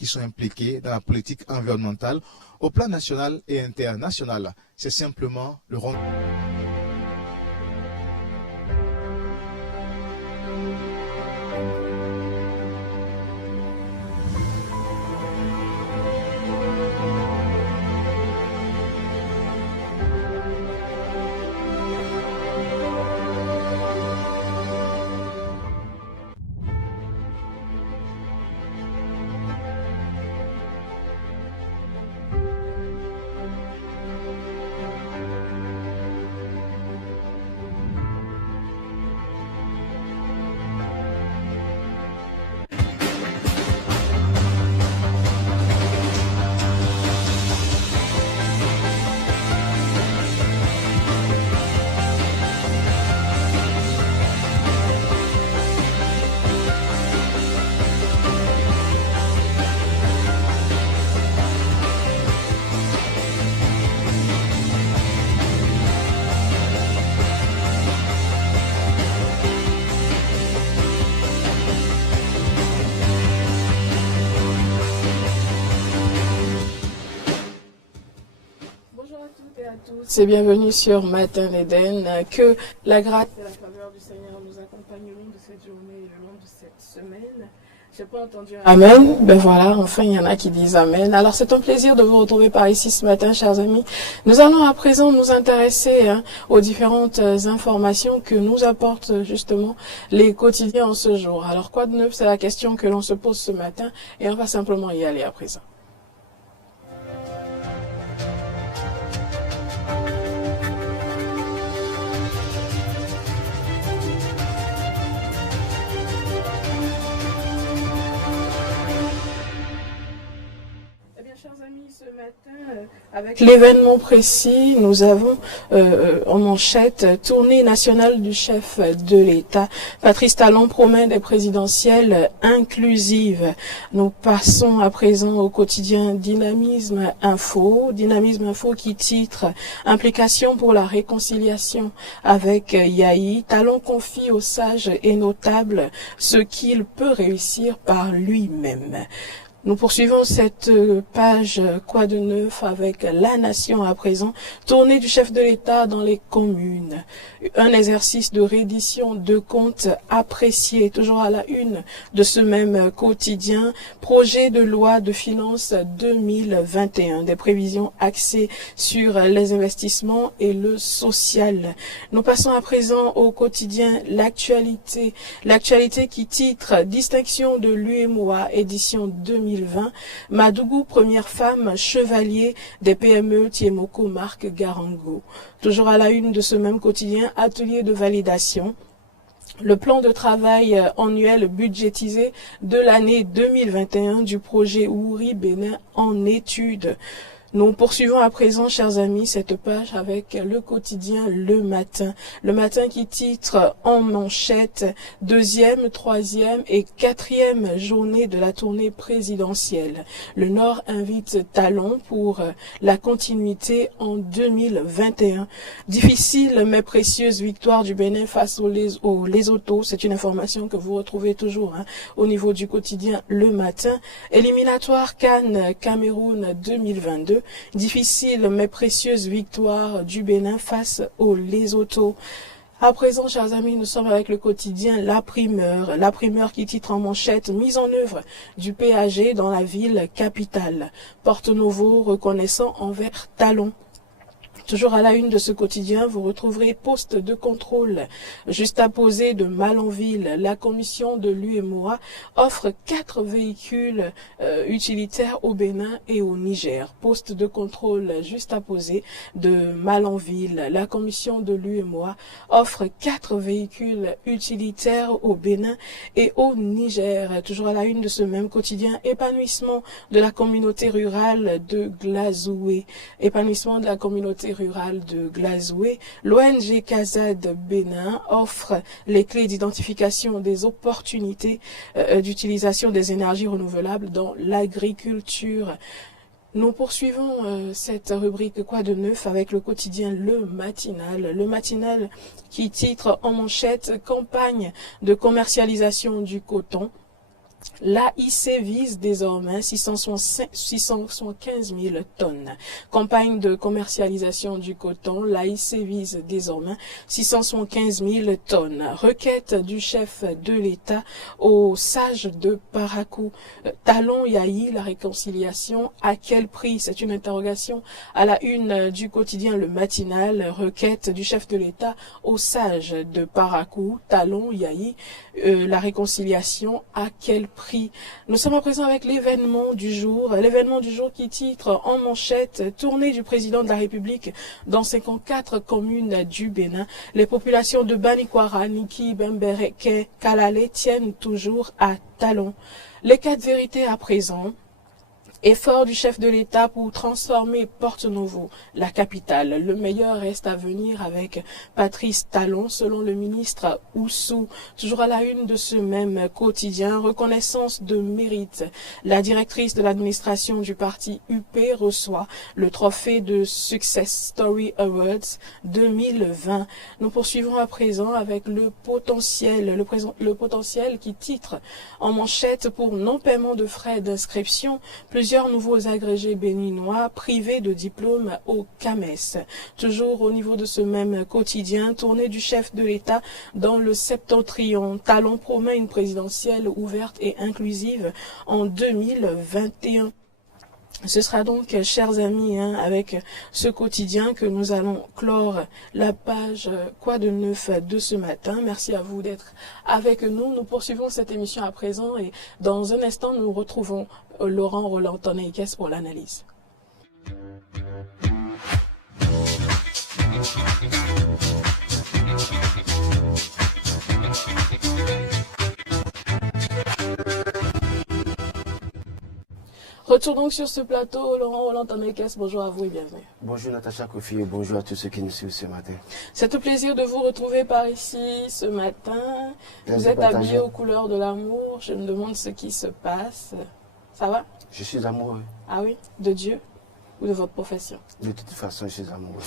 qui sont impliqués dans la politique environnementale au plan national et international. C'est simplement le rond. C'est bienvenue sur Matin d'Éden. Que la grâce et la faveur du Seigneur nous accompagneront de cette journée et le long de cette semaine. J'ai pas entendu Amen. Ben voilà, enfin il y en a qui disent Amen. Alors c'est un plaisir de vous retrouver par ici ce matin, chers amis. Nous allons à présent nous intéresser aux différentes informations que nous apportent justement les quotidiens en ce jour. Alors quoi de neuf, c'est la question que l'on se pose ce matin et on va simplement y aller à présent. Ce matin, avec l'événement précis, nous avons en manchette tournée nationale du chef de l'État. Patrice Talon promet des présidentielles inclusives. Nous passons à présent au quotidien Dynamisme Info. Dynamisme Info qui titre Implication pour la réconciliation avec Yahi. Talon confie aux sages et notables ce qu'il peut réussir par lui-même. Nous poursuivons cette page Quoi de neuf avec La Nation à présent. Tournée du chef de l'État dans les communes. Un exercice de reddition de comptes apprécié. Toujours à la une de ce même quotidien. Projet de loi de finances 2021. Des prévisions axées sur les investissements et le social. Nous passons à présent au quotidien L'actualité. L'actualité qui titre Distinction de l'UEMOA édition 2020. Madougou, première femme chevalier des PME Tiemoko Marc Garango. Toujours à la une de ce même quotidien, atelier de validation. Le plan de travail annuel budgétisé de l'année 2021 du projet Ouri Bénin en étude. Nous poursuivons à présent, chers amis, cette page avec le quotidien Le Matin. Le Matin qui titre en manchette deuxième, troisième et quatrième journée de la tournée présidentielle. Le Nord invite Talon pour la continuité en 2021. Difficile mais précieuse victoire du Bénin face aux Lesotho. C'est une information que vous retrouvez toujours au niveau du quotidien Le Matin. Éliminatoire CAN Cameroun 2022. Difficile mais précieuse victoire du Bénin face aux Lesotho. À présent, chers amis, nous sommes avec le quotidien La Primeur. La Primeur qui titre en manchette mise en œuvre du PAG dans la ville capitale. Porte Novo reconnaissant envers Talon. Toujours à la une de ce quotidien, vous retrouverez poste de contrôle juste à poser de Malanville. La commission de l'UEMOA offre 4 véhicules utilitaires au Bénin et au Niger. Poste de contrôle juste à poser de Malanville. La commission de l'UEMOA offre 4 véhicules utilitaires au Bénin et au Niger. Toujours à la une de ce même quotidien, épanouissement de la communauté rurale de Glazoué. Épanouissement de la communauté rurale de Glazoué, l'ONG Kazad Bénin offre les clés d'identification des opportunités d'utilisation des énergies renouvelables dans l'agriculture. Nous poursuivons cette rubrique Quoi de neuf avec le quotidien Le Matinal. Le Matinal qui titre en manchette Campagne de commercialisation du coton. L'AIC vise désormais 675 000 tonnes. Campagne de commercialisation du coton, l'AIC vise désormais 675 000 tonnes. Requête du chef de l'État aux sages de Parakou. Talon Yahi, la réconciliation, à quel prix? C'est une interrogation à la une du quotidien Le Matinal. Requête du chef de l'État aux sages de Parakou. Talon Yahi, la réconciliation, à quel prix? Nous sommes à présent avec l'événement du jour qui titre en manchette « Tournée du président de la République dans 54 communes du Bénin ». Les populations de Banikwara, Niki, Bembereke, Kalale tiennent toujours à Talon. Les 4 vérités à présent. Effort du chef de l'État pour transformer Porto-Novo, la capitale. Le meilleur reste à venir avec Patrice Talon, selon le ministre Oussou. Toujours à la une de ce même quotidien, reconnaissance de mérite. La directrice de l'administration du parti UP reçoit le trophée de Success Story Awards 2020. Nous poursuivons à présent avec le potentiel qui titre en manchette pour non-paiement de frais d'inscription. Plusieurs nouveaux agrégés béninois privés de diplôme au CAMES. Toujours au niveau de ce même quotidien, tournée du chef de l'État dans le Septentrion. Talon promet une présidentielle ouverte et inclusive en 2021. Ce sera donc, chers amis, avec ce quotidien que nous allons clore la page Quoi de neuf de ce matin. Merci à vous d'être avec nous. Nous poursuivons cette émission à présent et dans un instant, nous retrouvons Laurent Roland-Tonneikes pour l'analyse. Retour donc sur ce plateau, Laurent Roland-Tonneikes, bonjour à vous et bienvenue. Bonjour Natacha Kofi et bonjour à tous ceux qui nous suivent ce matin. C'est un plaisir de vous retrouver par ici ce matin. Vous êtes habillé aux couleurs de l'amour, je me demande ce qui se passe. Ça va? Je suis amoureux. Ah oui? De Dieu ou de votre profession? De toute façon, je suis amoureux.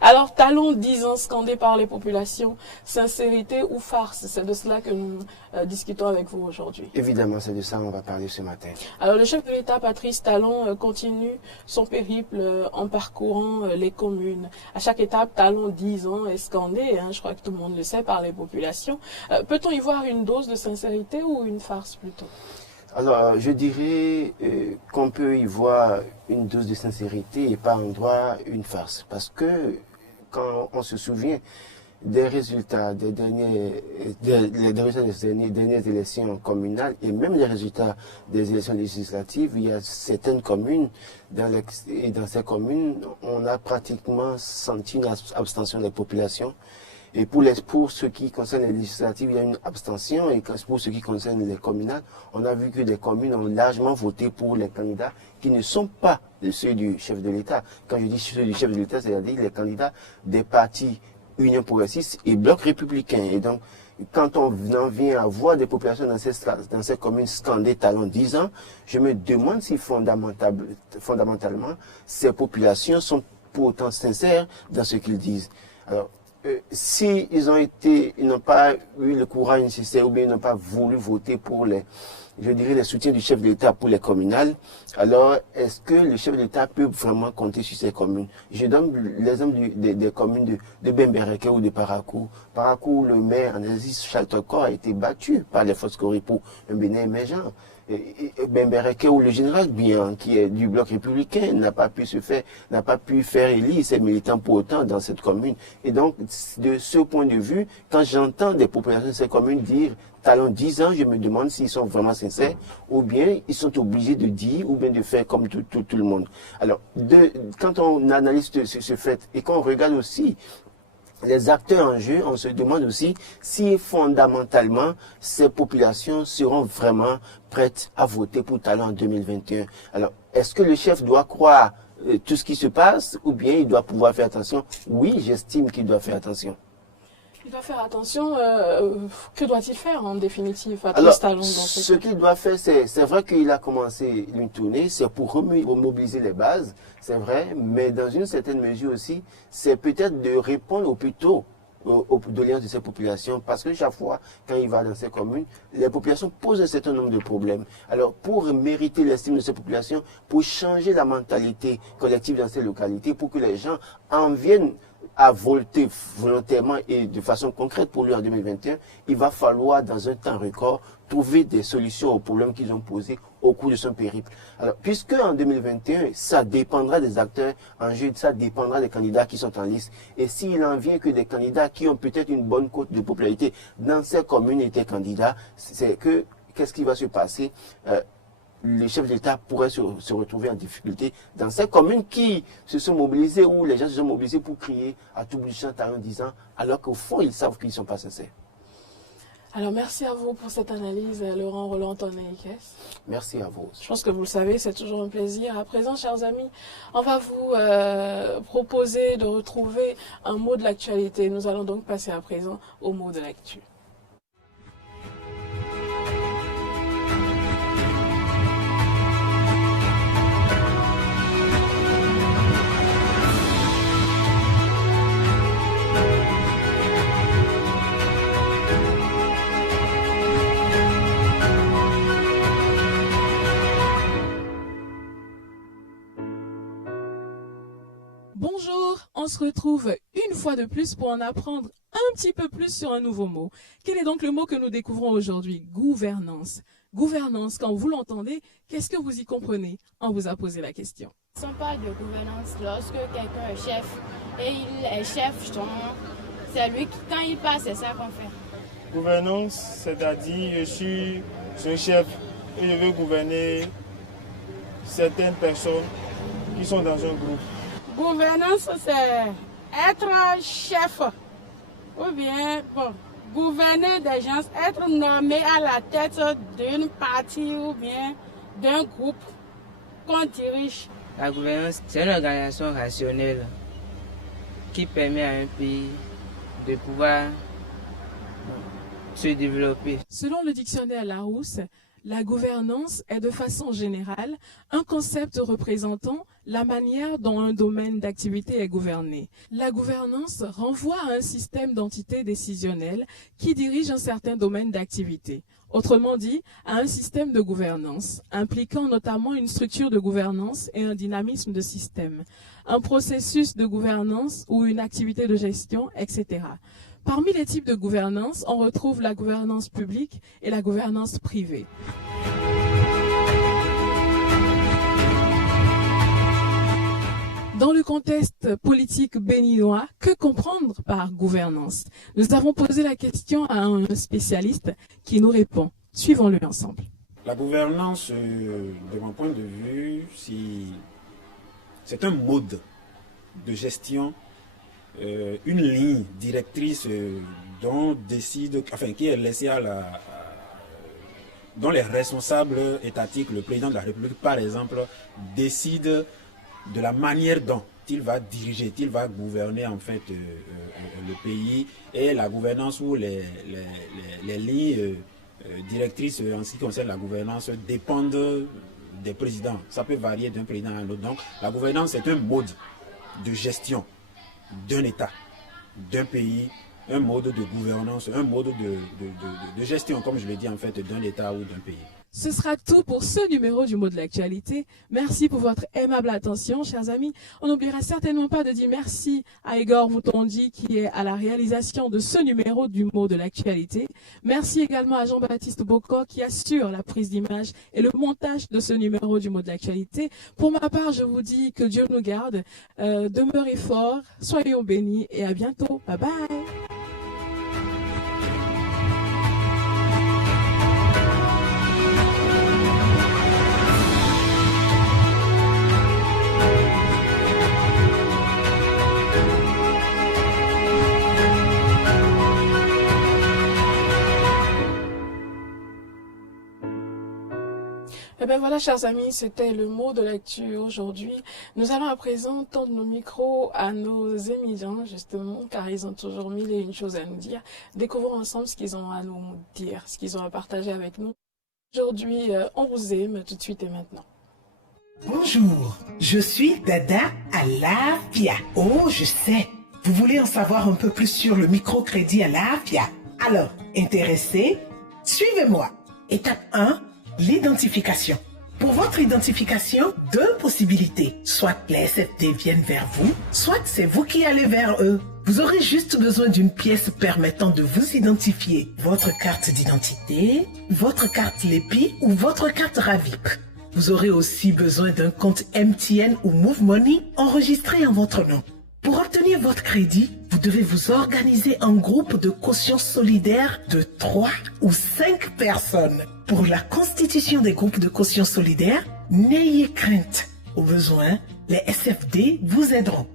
Alors, Talon 10 ans scandé par les populations, sincérité ou farce? C'est de cela que nous discutons avec vous aujourd'hui. Évidemment, c'est de ça qu'on va parler ce matin. Alors, le chef de l'État, Patrice Talon, continue son périple en parcourant les communes. À chaque étape, Talon 10 ans est scandé, je crois que tout le monde le sait, par les populations. Peut-on y voir une dose de sincérité ou une farce plutôt? Alors, je dirais qu'on peut y voir une dose de sincérité et par endroit une farce. Parce que quand on se souvient des résultats des dernières élections communales et même les résultats des élections législatives, il y a certaines communes, et dans ces communes, on a pratiquement senti une abstention des populations. Et pour ce qui concerne les législatives, il y a une abstention. Et pour ce qui concerne les communales, on a vu que des communes ont largement voté pour les candidats qui ne sont pas ceux du chef de l'État. Quand je dis ceux du chef de l'État, c'est-à-dire les candidats des partis Union progressiste et Bloc républicain. Et donc, quand on en vient à voir des populations dans ces communes scander Talon 10 ans, je me demande si fondamentalement, ces populations sont pour autant sincères dans ce qu'ils disent. Alors, si ils n'ont pas eu le courage nécessaire ou bien ils n'ont pas voulu voter pour les soutiens du chef de l'État pour les communales, alors est-ce que le chef de l'État peut vraiment compter sur ces communes? Je donne l'exemple des communes de Bembereke ou de Parakou. Parakou, le maire Anasis Chaltokor a été battu par les forces Coripo, un Bénin émergent. Bembereke ou le général Bian, qui est du bloc républicain, n'a pas pu faire élire ses militants pour autant dans cette commune. Et donc, de ce point de vue, quand j'entends des populations de ces communes dire Talon 10 ans, je me demande s'ils sont vraiment sincères, ou bien ils sont obligés de dire, ou bien de faire comme tout le monde. Alors, quand on analyse ce fait, et qu'on regarde aussi les acteurs en jeu, on se demande aussi si fondamentalement ces populations seront vraiment prêtes à voter pour Talon en 2021. Alors, est-ce que le chef doit croire tout ce qui se passe ou bien il doit pouvoir faire attention? Oui, j'estime qu'il doit faire attention. Il doit faire attention. Que doit-il faire en définitive? Alors, ce qu'il doit faire, c'est vrai qu'il a commencé une tournée, c'est pour remobiliser les bases, c'est vrai, mais dans une certaine mesure aussi, c'est peut-être de répondre au plus tôt aux doléances de ces populations, parce que chaque fois, quand il va dans ces communes, les populations posent un certain nombre de problèmes. Alors, pour mériter l'estime de ces populations, pour changer la mentalité collective dans ces localités, pour que les gens en viennent à voter volontairement et de façon concrète pour lui en 2021, il va falloir, dans un temps record, trouver des solutions aux problèmes qu'ils ont posés au cours de son périple. Alors, puisque en 2021, ça dépendra des acteurs en jeu, ça dépendra des candidats qui sont en liste. Et s'il en vient que des candidats qui ont peut-être une bonne cote de popularité dans ces communes étaient candidats, c'est que, qu'est-ce qui va se passer? Les chefs d'État pourraient se retrouver en difficulté dans ces communes qui se sont mobilisées, où les gens se sont mobilisés pour crier à tout bout de champ en disant, alors qu'au fond, ils savent qu'ils ne sont pas sincères. Alors, merci à vous pour cette analyse, Laurent Roland Tonneikes. Merci à vous. Je pense que vous le savez, c'est toujours un plaisir. À présent, chers amis, on va vous proposer de retrouver un mot de l'actualité. Nous allons donc passer à présent au mot de l'actu. Bonjour, on se retrouve une fois de plus pour en apprendre un petit peu plus sur un nouveau mot. Quel est donc le mot que nous découvrons aujourd'hui? Gouvernance. Gouvernance, quand vous l'entendez, qu'est-ce que vous y comprenez? On vous a posé la question. Si on parle de gouvernance, lorsque quelqu'un est chef, et il est chef, justement, c'est lui qui, quand il passe, c'est ça qu'on fait. Gouvernance, c'est-à-dire je suis un chef et je veux gouverner certaines personnes qui sont dans un groupe. Gouvernance, c'est être chef ou bien gouverner des gens, être nommé à la tête d'une partie ou bien d'un groupe qu'on dirige. La gouvernance, c'est une organisation rationnelle qui permet à un pays de pouvoir se développer. Selon le dictionnaire Larousse, la gouvernance est de façon générale un concept représentant la manière dont un domaine d'activité est gouverné. La gouvernance renvoie à un système d'entités décisionnelles qui dirige un certain domaine d'activité. Autrement dit, à un système de gouvernance, impliquant notamment une structure de gouvernance et un dynamisme de système, un processus de gouvernance ou une activité de gestion, etc. Parmi les types de gouvernance, on retrouve la gouvernance publique et la gouvernance privée. Dans le contexte politique béninois, que comprendre par gouvernance? Nous avons posé la question à un spécialiste qui nous répond. Suivons-le ensemble. La gouvernance, de mon point de vue, c'est un mode de gestion, une ligne directrice qui est laissée dont les responsables étatiques, le président de la République par exemple, décide de la manière dont il va diriger, il va gouverner en fait le pays, et la gouvernance ou les lignes directrices en ce qui concerne la gouvernance dépendent des présidents. Ça peut varier d'un président à un autre. Donc la gouvernance est un mode de gestion d'un État, d'un pays, un mode de gouvernance, un mode de gestion, comme je l'ai dit en fait, d'un État ou d'un pays. Ce sera tout pour ce numéro du mot de l'actualité. Merci pour votre aimable attention, chers amis. On n'oubliera certainement pas de dire merci à Igor Moutondi qui est à la réalisation de ce numéro du mot de l'actualité. Merci également à Jean-Baptiste Bocco qui assure la prise d'image et le montage de ce numéro du mot de l'actualité. Pour ma part, je vous dis que Dieu nous garde, demeurez forts, soyons bénis et à bientôt. Bye bye. Eh bien voilà, chers amis, c'était le mot de l'actu aujourd'hui. Nous allons à présent tendre nos micros à nos émigrants, justement, car ils ont toujours mille et une choses à nous dire. Découvrons ensemble ce qu'ils ont à nous dire, ce qu'ils ont à partager avec nous. Aujourd'hui, on vous aime tout de suite et maintenant. Bonjour, je suis Dada Alafia. Oh, je sais, Vous voulez en savoir un peu plus sur le microcrédit à l'AFIA? Alors, intéressé? Suivez-moi. Étape 1, l'identification. Pour votre identification, deux possibilités. Soit les SFD viennent vers vous, soit c'est vous qui allez vers eux. Vous aurez juste besoin d'une pièce permettant de vous identifier. Votre carte d'identité, votre carte LEPI ou votre carte RAVIP. Vous aurez aussi besoin d'un compte MTN ou Move Money enregistré en votre nom. Pour obtenir votre crédit, vous devez vous organiser en groupe de caution solidaire de 3 ou 5 personnes. Pour la constitution des groupes de caution solidaire, n'ayez crainte. Au besoin, les SFD vous aideront.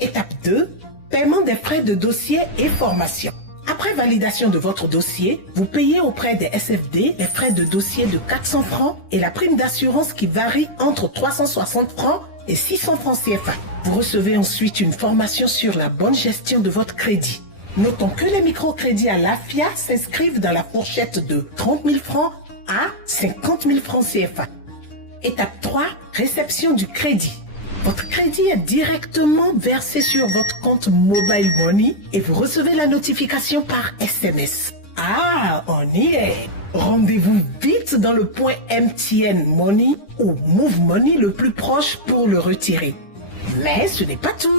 Étape 2, paiement des frais de dossier et formation. Après validation de votre dossier, vous payez auprès des SFD les frais de dossier de 400 francs et la prime d'assurance qui varie entre 360 francs et 600 francs CFA. Vous recevez ensuite une formation sur la bonne gestion de votre crédit. Notons que les microcrédits à l'AFIA s'inscrivent dans la fourchette de 30 000 francs à 50 000 francs CFA. Étape 3, réception du crédit. Votre crédit est directement versé sur votre compte Mobile Money et vous recevez la notification par SMS. Ah, on y est! Rendez-vous vite dans le point MTN Money ou Move Money le plus proche pour le retirer. Mais ce n'est pas tout.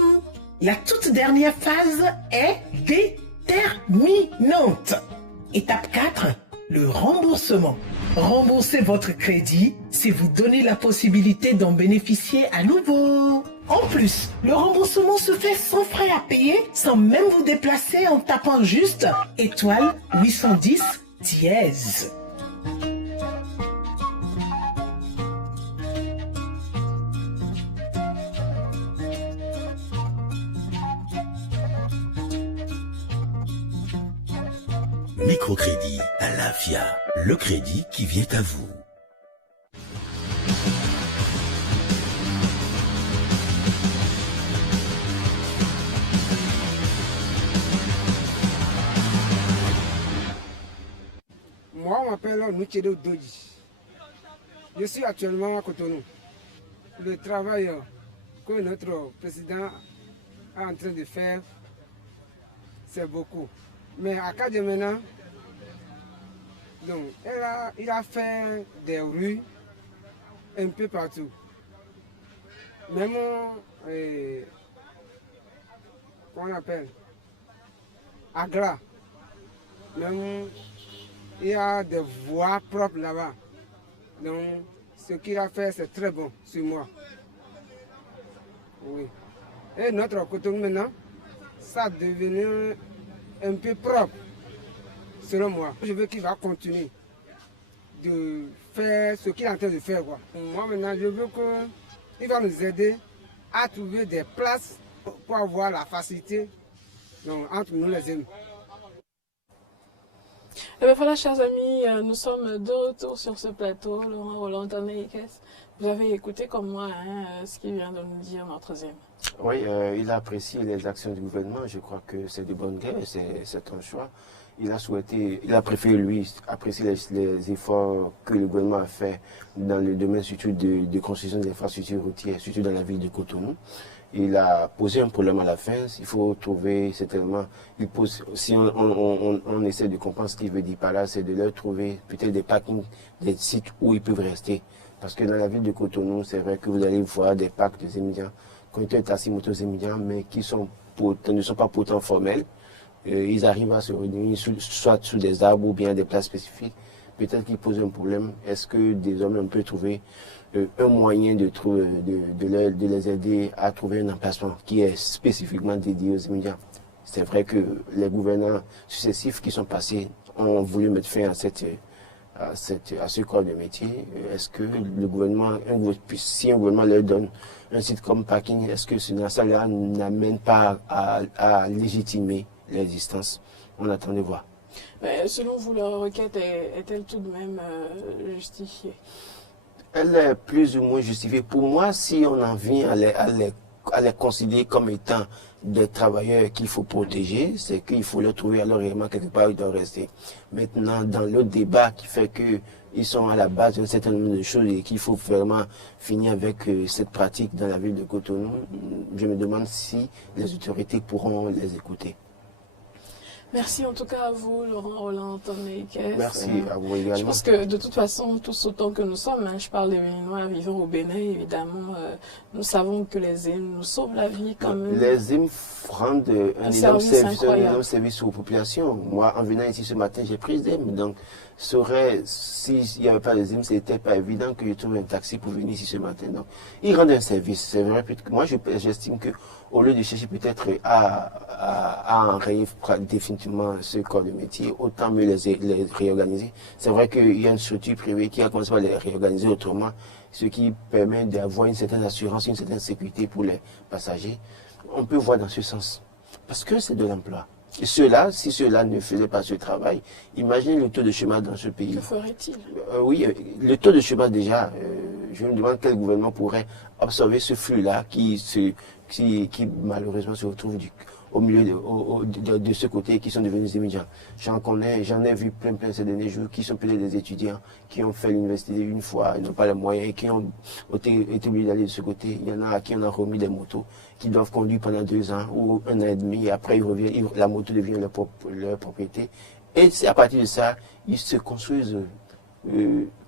La toute dernière phase est déterminante. Étape 4, le remboursement. Rembourser votre crédit, c'est vous donner la possibilité d'en bénéficier à nouveau. En plus, le remboursement se fait sans frais à payer, sans même vous déplacer en tapant juste étoile 810 dièse. Microcrédit à l'AFIA, le crédit qui vient à vous. Moi, on m'appelle Nuchedo Doji. Je suis actuellement à Cotonou. Le travail que notre président est en train de faire, c'est beaucoup. Mais à Kadjemena, donc, il a fait des rues un peu partout. Même, comment on appelle, Agra. Même, il y a des voies propres là-bas. Donc, ce qu'il a fait, c'est très bon sur moi. Oui. Et notre côté maintenant, ça a devenu un peu propre, selon moi. Je veux qu'il va continuer de faire ce qu'il est en train de faire, quoi. Moi maintenant, je veux qu'il va nous aider à trouver des places pour avoir la facilité donc, entre nous les hommes. Et bien voilà, chers amis, nous sommes de retour sur ce plateau. Laurent Roland Taneikes, vous avez écouté comme moi ce qu'il vient de nous dire notre zème. Oui, il apprécie les actions du gouvernement. Je crois que c'est de bonne guerre, c'est un choix. Il a préféré, lui, apprécier les efforts que le gouvernement a fait dans le domaine surtout de construction des infrastructures routières, surtout dans la ville de Cotonou. Il a posé un problème à la fin. Il faut trouver, certainement, si on essaie de comprendre ce qu'il veut dire par là, c'est de leur trouver peut-être des parkings, des sites où ils peuvent rester. Parce que dans la ville de Cotonou, c'est vrai que vous allez voir des parcs de Zémidian, conducteurs de taxi moto Zémidian, mais qui ne sont pas pourtant formels. Ils arrivent à se réunir soit sous des arbres ou bien des places spécifiques. Peut-être qu'ils posent un problème. Est-ce que désormais on peut trouver un moyen de les aider à trouver un emplacement qui est spécifiquement dédié aux immigrants? C'est vrai que les gouvernants successifs qui sont passés ont voulu mettre fin à ce corps de métier. Est-ce que le gouvernement, si un gouvernement leur donne un site comme parking, est-ce que cela n'amène pas à légitimer l'existence? On attend de voir. Mais selon vous, leur requête est-elle tout de même justifiée? Elle est plus ou moins justifiée. Pour moi, si on en vient à les considérer comme étant des travailleurs qu'il faut protéger, c'est qu'il faut les trouver alors réellement quelque part où ils doivent rester. Maintenant, dans le débat qui fait que ils sont à la base d'un certain nombre de choses et qu'il faut vraiment finir avec cette pratique dans la ville de Cotonou. Je me demande si les autorités pourront les écouter. Merci en tout cas à vous, Laurent Roland Tonekes. Merci à vous également. Je pense que de toute façon, tous autant que nous sommes, je parle des Béninois vivant au Bénin, évidemment, nous savons que les hymnes nous sauvent la vie quand même. Les hymnes rendent un énorme service aux populations. Moi, en venant ici ce matin, j'ai pris des hymnes. Donc, s'il n'y avait pas les hymnes, ce n'était pas évident que je trouve un taxi pour venir ici ce matin. Donc, ils rendent un service. C'est vrai. Moi, j'estime que au lieu de chercher peut-être à enrayer définitivement ce corps de métier, autant mieux les réorganiser. C'est vrai qu'il y a une structure privée qui a commencé à les réorganiser autrement, ce qui permet d'avoir une certaine assurance, une certaine sécurité pour les passagers. On peut voir dans ce sens. Parce que c'est de l'emploi. Et si ceux-là ne faisaient pas ce travail, imaginez le taux de chômage dans ce pays. Que ferait-il? Oui, le taux de chômage déjà, je me demande quel gouvernement pourrait absorber ce flux-là qui malheureusement se retrouve au milieu de ce côté, qui sont devenus immigrants. J'en ai vu plein ces derniers jours qui sont peut-être des étudiants qui ont fait l'université une fois, ils n'ont pas les moyens et qui ont été obligés d'aller de ce côté. Il y en a à qui on a remis des motos qui doivent conduire pendant 2 ans ou 1 an et demi et après ils reviennent, la moto devient leur propriété. Et c'est à partir de ça, ils se construisent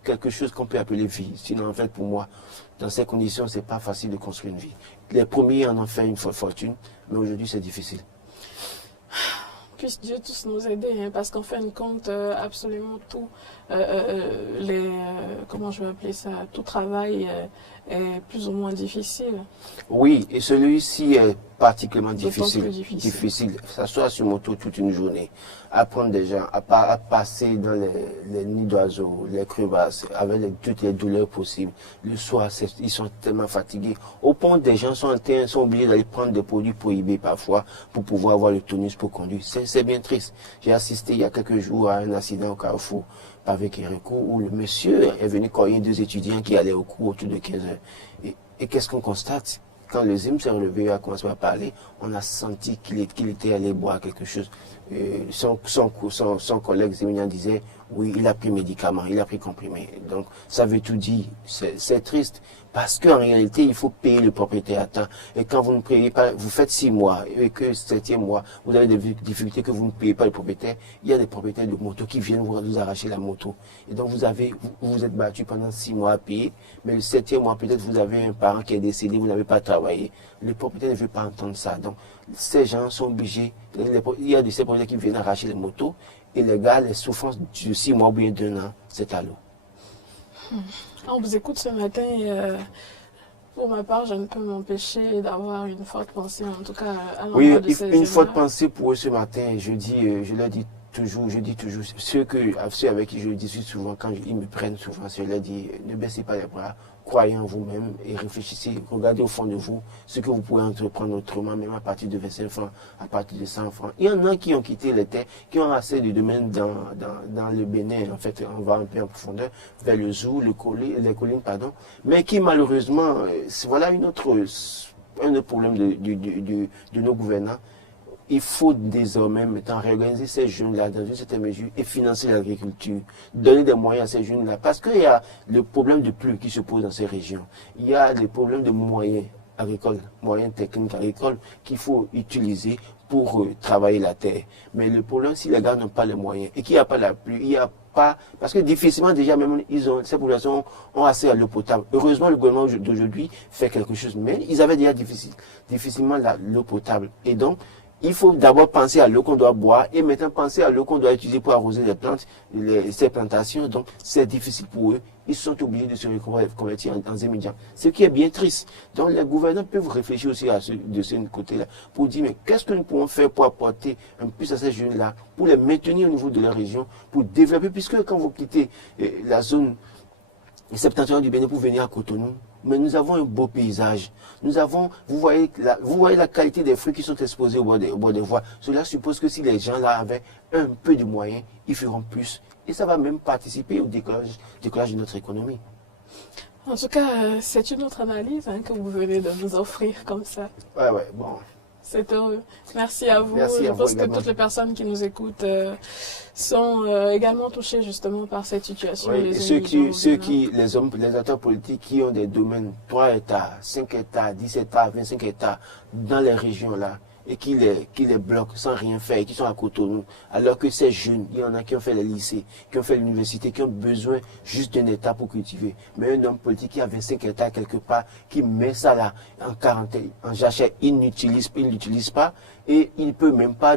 quelque chose qu'on peut appeler vie. Sinon, en fait, pour moi, dans ces conditions, c'est pas facile de construire une vie. Les premiers en ont fait une fortune, mais aujourd'hui, c'est difficile. Puisse Dieu tous nous aider, parce qu'en fin de compte, absolument tout, comment je vais appeler ça, tout travail est plus ou moins difficile. Oui, et celui-ci est particulièrement difficile. S'asseoir sur moto toute une journée, apprendre des gens à passer dans les nids d'oiseaux, les crevasses, avec toutes les douleurs possibles. Le soir, ils sont tellement fatigués. Au point, des gens sont obligés d'aller prendre des produits prohibés parfois pour pouvoir avoir le tonus pour conduire. C'est bien triste. J'ai assisté il y a quelques jours à un accident au Carrefour avec Erico où le monsieur est venu cogner 2 étudiants qui allaient au cours autour de 15 heures. Et qu'est-ce qu'on constate? Quand le ZIM s'est relevé et a commencé à parler, on a senti qu'il était allé boire quelque chose. Son collègue zimien disait, oui, il a pris médicament, il a pris comprimé. Donc, ça veut tout dire. C'est triste. Parce qu'en réalité, il faut payer le propriétaire à temps. Et quand vous ne payez pas, vous faites 6 mois, et que 7e mois, vous avez des difficultés que vous ne payez pas le propriétaire, il y a des propriétaires de moto qui viennent vous arracher la moto. Et donc, vous vous êtes battu pendant 6 mois à payer, mais le 7e mois, peut-être vous avez un parent qui est décédé, vous n'avez pas travaillé. Le propriétaire ne veut pas entendre ça. Donc, ces gens sont obligés, il y a de ces propriétaires qui viennent arracher les motos, et les gars, les souffrances de 6 mois ou bien d'1 an, c'est à l'eau. On vous écoute ce matin et pour ma part, je ne peux m'empêcher d'avoir une forte pensée, en tout cas à l'endroit de ces une forte pensée pour eux ce matin. Je leur dis toujours, ceux avec qui je discute souvent, quand ils me prennent souvent, je leur dis, ne baissez pas les bras, croyez en vous-même et réfléchissez, regardez au fond de vous ce que vous pouvez entreprendre autrement, même à partir de 25 francs, à partir de 100 francs. Il y en a qui ont quitté les terres, qui ont assez de domaines dans le Bénin, en fait, on va un peu en profondeur, vers le Zou, les collines, mais qui malheureusement, voilà un autre problème de nos gouvernants. Il faut désormais maintenant réorganiser ces jeunes-là dans une certaine mesure et financer l'agriculture, donner des moyens à ces jeunes-là. Parce qu'il y a le problème de pluie qui se pose dans ces régions. Il y a le problème de moyens agricoles, moyens techniques agricoles qu'il faut utiliser pour travailler la terre. Mais le problème, si les gars n'ont pas les moyens et qu'il n'y a pas la pluie, il n'y a pas... Parce que difficilement, déjà, même, ces populations ont accès à l'eau potable. Heureusement, le gouvernement d'aujourd'hui fait quelque chose, mais ils avaient déjà difficilement l'eau potable. Et donc, il faut d'abord penser à l'eau qu'on doit boire et maintenant penser à l'eau qu'on doit utiliser pour arroser les plantes, ces plantations. Donc, c'est difficile pour eux. Ils sont obligés de se reconvertir en immigrants. Ce qui est bien triste. Donc, les gouvernants peuvent réfléchir aussi de ce côté-là pour dire, mais qu'est-ce que nous pouvons faire pour apporter un plus à ces jeunes-là, pour les maintenir au niveau de la région, pour développer, puisque quand vous quittez la zone septentrionale du Bénin pour venir à Cotonou, mais nous avons un beau paysage. Vous voyez la qualité des fruits qui sont exposés au bord des voies. Cela suppose que si les gens là avaient un peu de moyens, ils feront plus. Et ça va même participer au décollage de notre économie. En tout cas, c'est une autre analyse que vous venez de nous offrir comme ça. Ouais, bon. C'est heureux. Merci à vous. Merci Je à vous pense que également. toutes les personnes qui nous écoutent sont également touchées justement par cette situation. Oui, Les ceux qui, les acteurs politiques qui ont des domaines 3 hectares, 5 hectares, 10 hectares, 25 hectares dans les régions là et qui les bloquent sans rien faire et qui sont à Cotonou, alors que ces jeunes, il y en a qui ont fait les lycées, qui ont fait l'université, qui ont besoin juste d'un hectare pour cultiver. Mais un homme politique qui a 25 hectares quelque part, qui met ça là en quarantaine, en jachère, il n'utilise pas et il ne peut même pas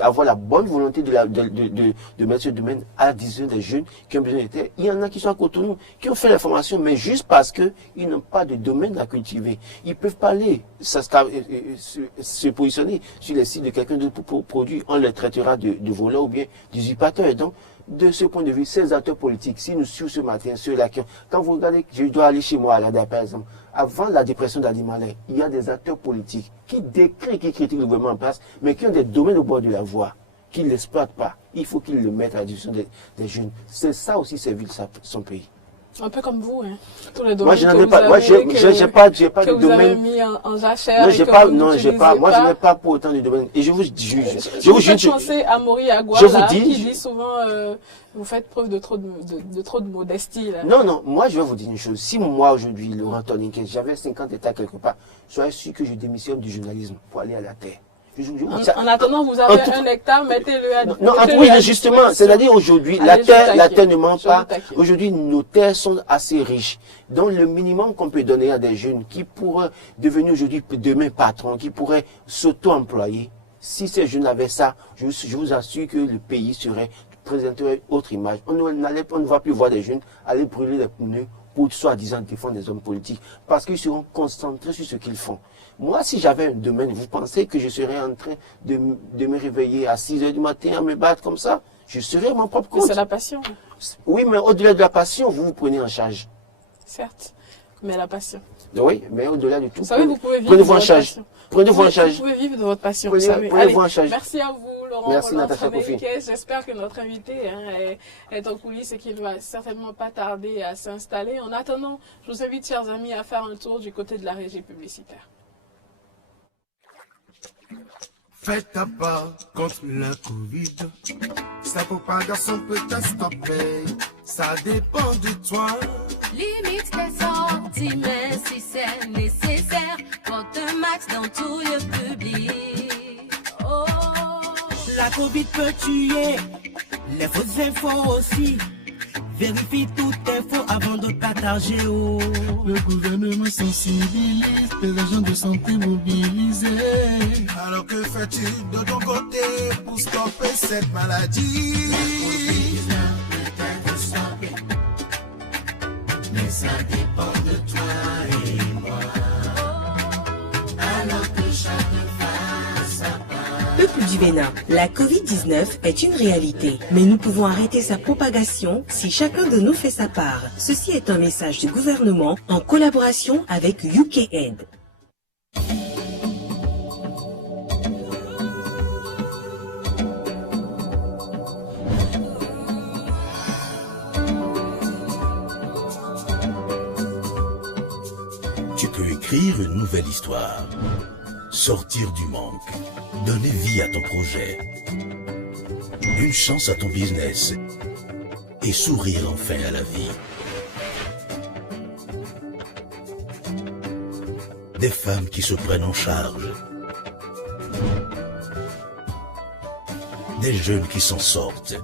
avoir la bonne volonté de mettre ce domaine à la disposition des jeunes qui ont besoin de terre. Il y en a qui sont à Cotonou, qui ont fait la formation, mais juste parce qu'ils n'ont pas de domaine à cultiver. Ils peuvent pas aller se positionner sur les sites de quelqu'un d'autre pour produire. On les traitera de voleurs ou bien d'usurpateurs. Et donc, de ce point de vue, ces acteurs politiques, si nous suivons ce matin, ceux-là qui ont... Quand vous regardez, je dois aller chez moi à la par exemple, avant la dépression d'Ali Malais, il y a des acteurs politiques qui décrient, qui critiquent le gouvernement en place, mais qui ont des domaines au bord de la voie, qui ne l'exploitent pas. Il faut qu'ils le mettent à la disposition des jeunes. C'est ça aussi servir son pays. Un peu comme vous, hein. Tous les domaines moi, je n'en ai pas. Moi, j'ai pas de vous domaine. Avez mis en jachère. Non, j'ai pas. Non, j'ai pas. Moi, je n'ai pas pour autant de domaine. Et je vous juge. Je vous faites penser à Mori Agua, qui dit souvent, vous faites preuve de trop de modestie, là. Non, moi, je vais vous dire une chose. Si moi, aujourd'hui, Laurent Toninquet, j'avais 50 hectares quelque part, soyez sûr que je démissionne du journalisme pour aller à la terre. En attendant, vous avez un hectare, mettez-le à... Non, oui, justement, c'est-à-dire aujourd'hui, la terre ne ment pas. Aujourd'hui, nos terres sont assez riches. Donc, le minimum qu'on peut donner à des jeunes qui pourraient devenir aujourd'hui, demain, patrons, qui pourraient s'auto-employer, si ces jeunes avaient ça, je vous assure que le pays présenterait autre image. On ne va plus voir des jeunes aller brûler les pneus pour soi-disant défendre des hommes politiques, parce qu'ils seront concentrés sur ce qu'ils font. Moi, si j'avais un domaine, vous pensez que je serais en train de me réveiller à 6 h du matin à me battre comme ça? Je serais mon propre compte. C'est la passion. Oui, mais au-delà de la passion, vous prenez en charge. Certes, mais la passion. Oui, mais au-delà de tout, vous savez, vous pouvez vivre prenez-vous en charge. Prenez-vous en charge. Vous pouvez vivre de votre passion. Prenez-vous en charge. Merci à vous, Laurent. Merci, Natacha Kofi. J'espère que notre invité est en coulisses et qu'il ne va certainement pas tarder à s'installer. En attendant, je vous invite, chers amis, à faire un tour du côté de la régie publicitaire. Fais ta part contre le Covid. Sa propagation peut te stopper. Ça dépend de toi. Limite tes sorties, mais si c'est nécessaire, porte un max dans tout lieu public. Oh. La Covid peut tuer, les fausses infos aussi. Vérifie toute info avant de partager. Oh. Le gouvernement sensibilise, les agents de santé mobilisés. Alors que fais-tu de ton côté pour stopper cette maladie? La COVID-19 peut être stoppée, mais ça dépend de toi et moi. Alors que chacun fasse sa part. Peuple du Bénin, la Covid-19 est une réalité, mais nous pouvons arrêter sa propagation si chacun de nous fait sa part. Ceci est un message du gouvernement en collaboration avec UKAid. Tu peux écrire une nouvelle histoire, sortir du manque, donner vie à ton projet, une chance à ton business et sourire enfin à la vie. Des femmes qui se prennent en charge, des jeunes qui s'en sortent.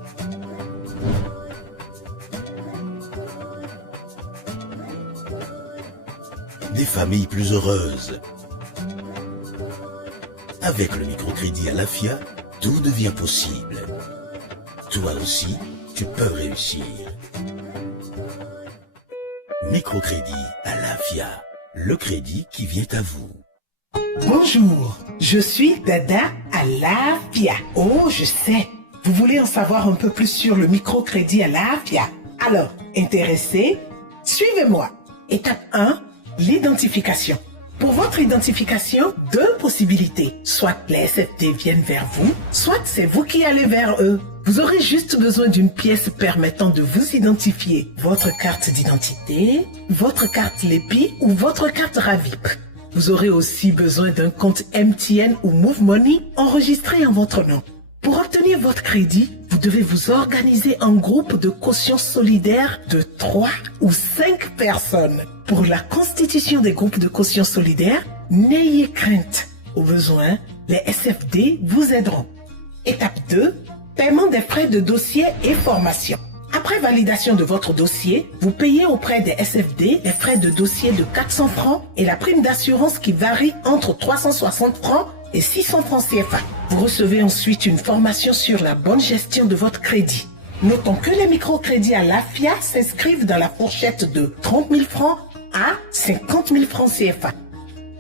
Des familles plus heureuses. Avec le microcrédit à l'AFIA, tout devient possible. Toi aussi, tu peux réussir. Microcrédit à l'AFIA, le crédit qui vient à vous. Bonjour, je suis Dada à l'AFIA. Oh, je sais, vous voulez en savoir un peu plus sur le microcrédit à l'AFIA. Alors, intéressé? Suivez-moi. Étape 1, l'identification. Pour votre identification, deux possibilités. Soit les SFT viennent vers vous, soit c'est vous qui allez vers eux. Vous aurez juste besoin d'une pièce permettant de vous identifier. Votre carte d'identité, votre carte LEPI ou votre carte RAVIP. Vous aurez aussi besoin d'un compte MTN ou Move Money enregistré en votre nom. Pour obtenir votre crédit, vous devez vous organiser en groupe de caution solidaire de 3 ou 5 personnes. Pour la constitution des groupes de caution solidaire, n'ayez crainte. Au besoin, les SFD vous aideront. Étape 2, paiement des frais de dossier et formation. Après validation de votre dossier, vous payez auprès des SFD les frais de dossier de 400 francs et la prime d'assurance qui varie entre 360 francs et 600 francs CFA. Vous recevez ensuite une formation sur la bonne gestion de votre crédit. Notons que les microcrédits à l'AFIA s'inscrivent dans la fourchette de 30 000 francs à 50 000 francs CFA.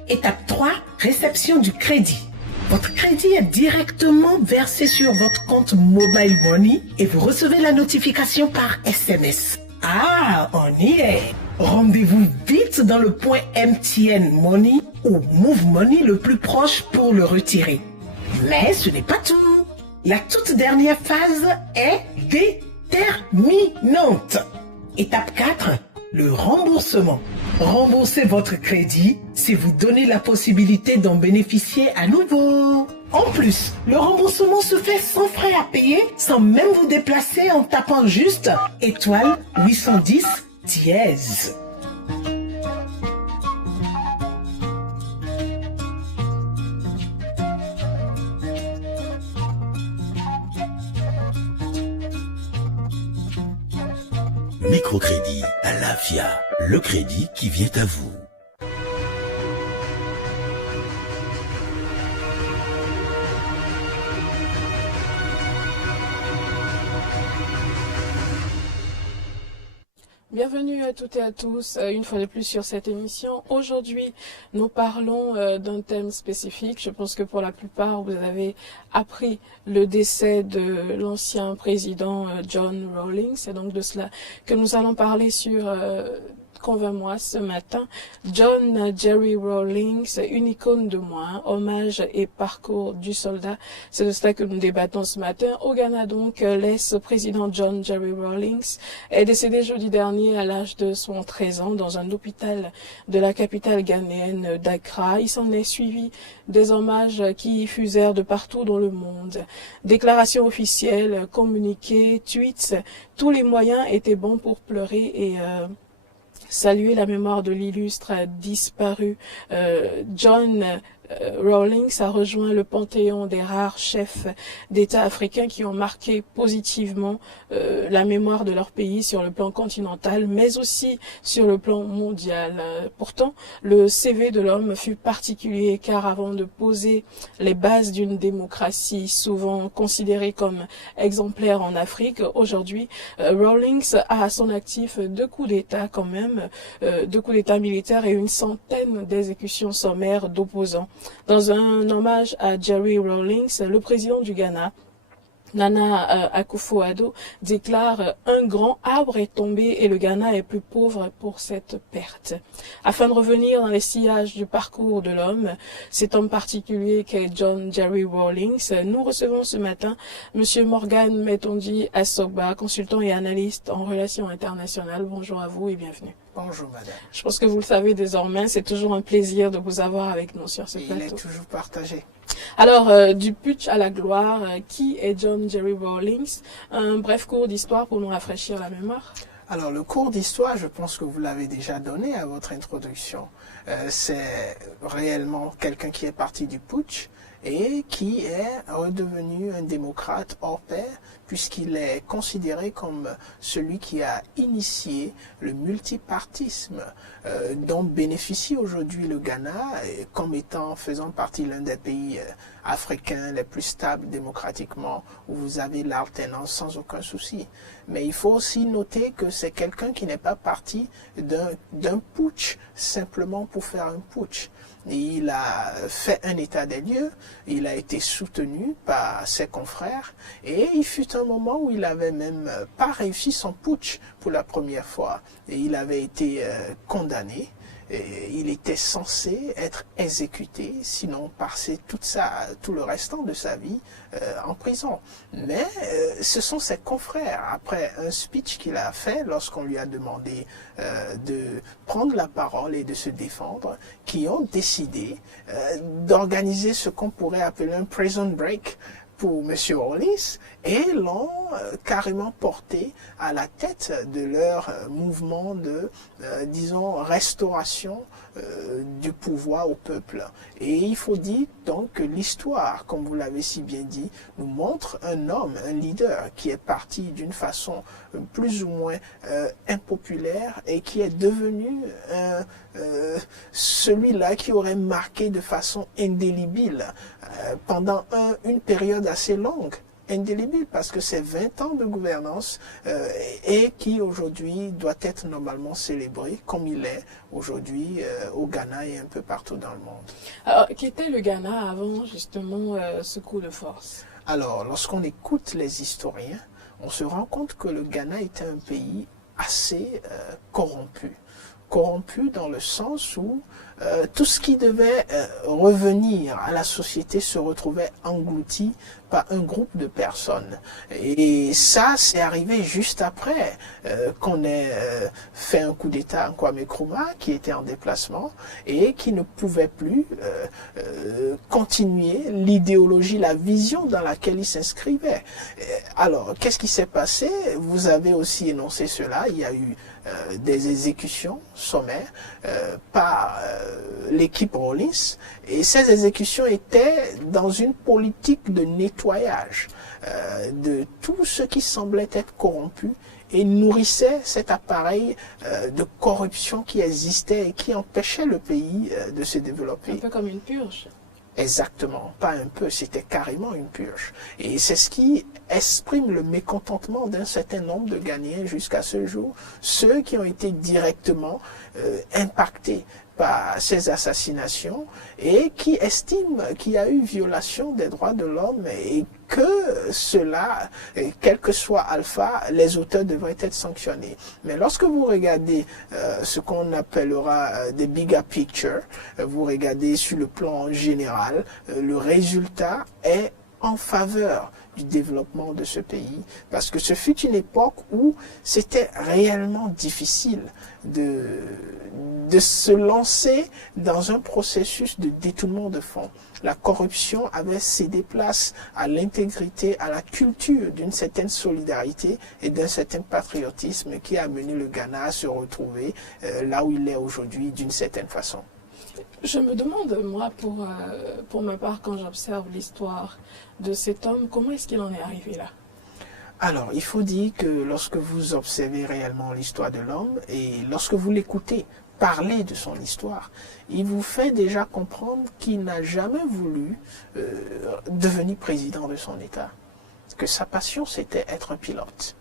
Étape 3, réception du crédit. Votre crédit est directement versé sur votre compte Mobile Money et vous recevez la notification par SMS. Ah, on y est! Rendez-vous vite dans le point MTN Money ou Move Money le plus proche pour le retirer. Mais ce n'est pas tout. La toute dernière phase est déterminante. Étape 4, le remboursement. Remboursez votre crédit si vous donnez la possibilité d'en bénéficier à nouveau. En plus, le remboursement se fait sans frais à payer, sans même vous déplacer en tapant juste étoile 810 dièse. Microcrédit à l'AFIA, le crédit qui vient à vous. Bienvenue à toutes et à tous, une fois de plus sur cette émission. Aujourd'hui, nous parlons d'un thème spécifique. Je pense que pour la plupart, vous avez appris le décès de l'ancien président John Rawlings. C'est donc de cela que nous allons parler sur Convainc-moi ce matin. John Jerry Rawlings, une icône de moi, hommage et parcours du soldat. C'est de cela que nous débattons ce matin. Au Ghana donc, l'ex-président John Jerry Rawlings est décédé jeudi dernier à l'âge de 73 ans dans un hôpital de la capitale ghanéenne d'Accra. Il s'en est suivi des hommages qui fusèrent de partout dans le monde. Déclarations officielles, communiqués, tweets, tous les moyens étaient bons pour pleurer et saluer la mémoire de l'illustre disparu. John Rawlings a rejoint le panthéon des rares chefs d'État africains qui ont marqué positivement la mémoire de leur pays sur le plan continental, mais aussi sur le plan mondial. Pourtant, le CV de l'homme fut particulier car avant de poser les bases d'une démocratie souvent considérée comme exemplaire en Afrique, aujourd'hui, Rawlings a à son actif 2 coups d'État quand même, 2 coups d'État militaires et une centaine d'exécutions sommaires d'opposants. Dans un hommage à Jerry Rawlings, le président du Ghana, Nana Akufo-Addo, déclare « Un grand arbre est tombé et le Ghana est plus pauvre pour cette perte ». Afin de revenir dans les sillages du parcours de l'homme, cet homme particulier qu'est John Jerry Rawlings, nous recevons ce matin M. Morgan Metondi Asogba, consultant et analyste en relations internationales. Bonjour à vous et bienvenue. Bonjour madame. Je pense que vous le savez désormais, c'est toujours un plaisir de vous avoir avec nous sur ce plateau. Il est toujours partagé. Alors, du putsch à la gloire, qui est John Jerry Rawlings? Un bref cours d'histoire pour nous rafraîchir la mémoire. Alors, le cours d'histoire, je pense que vous l'avez déjà donné à votre introduction. C'est réellement quelqu'un qui est parti du putsch et qui est redevenu un démocrate hors pair, puisqu'il est considéré comme celui qui a initié le multipartisme dont bénéficie aujourd'hui le Ghana, comme étant faisant partie l'un des pays africains les plus stables démocratiquement, où vous avez l'alternance sans aucun souci. Mais il faut aussi noter que c'est quelqu'un qui n'est pas parti d'un putsch simplement pour faire un putsch. Il a fait un état des lieux, il a été soutenu par ses confrères et il fut un moment où il avait même pas réussi son putsch pour la première fois et il avait été condamné il était censé être exécuté, sinon passer tout le restant de sa vie en prison. Mais ce sont ses confrères, après un speech qu'il a fait lorsqu'on lui a demandé de prendre la parole et de se défendre, qui ont décidé d'organiser ce qu'on pourrait appeler un prison break pour M. Rawlings et l'ont carrément porté à la tête de leur mouvement de, disons, restauration du pouvoir au peuple. Et il faut dire donc que l'histoire, comme vous l'avez si bien dit, nous montre un homme, un leader qui est parti d'une façon plus ou moins impopulaire et qui est devenu celui-là qui aurait marqué de façon indélébile pendant une période assez longue. Indélébile parce que c'est 20 ans de gouvernance et qui aujourd'hui doit être normalement célébré comme il est aujourd'hui au Ghana et un peu partout dans le monde. Alors, qu'était le Ghana avant justement ce coup de force? Alors, lorsqu'on écoute les historiens, on se rend compte que le Ghana était un pays assez corrompu. Corrompu dans le sens où tout ce qui devait revenir à la société se retrouvait englouti par un groupe de personnes. Et ça, c'est arrivé juste après qu'on ait fait un coup d'État à Kwame Nkrumah, qui était en déplacement et qui ne pouvait plus continuer l'idéologie, la vision dans laquelle il s'inscrivait. Alors, qu'est-ce qui s'est passé? Vous avez aussi énoncé cela. Il y a eu des exécutions sommaires par l'équipe Rawlings, et ces exécutions étaient dans une politique de nettoyage de tout ce qui semblait être corrompu et nourrissait cet appareil de corruption qui existait et qui empêchait le pays de se développer. Un peu comme une purge. Exactement, pas un peu, c'était carrément une purge. Et c'est ce qui exprime le mécontentement d'un certain nombre de Ghanéens jusqu'à ce jour, ceux qui ont été directement impactés par ces assassinations et qui estiment qu'il y a eu violation des droits de l'homme et que cela, quel que soit Alpha, les auteurs devraient être sanctionnés. Mais lorsque vous regardez ce qu'on appellera des bigger picture, vous regardez sur le plan général, le résultat est en faveur du développement de ce pays, parce que ce fut une époque où c'était réellement difficile de se lancer dans un processus de détournement de fonds. La corruption avait cédé place à l'intégrité, à la culture d'une certaine solidarité et d'un certain patriotisme qui a amené le Ghana à se retrouver là où il est aujourd'hui d'une certaine façon. Je me demande, moi, pour ma part, quand j'observe l'histoire de cet homme, comment est-ce qu'il en est arrivé là? Alors, il faut dire que lorsque vous observez réellement l'histoire de l'homme et lorsque vous l'écoutez parler de son histoire, il vous fait déjà comprendre qu'il n'a jamais voulu devenir président de son État. Que sa passion, c'était être un pilote.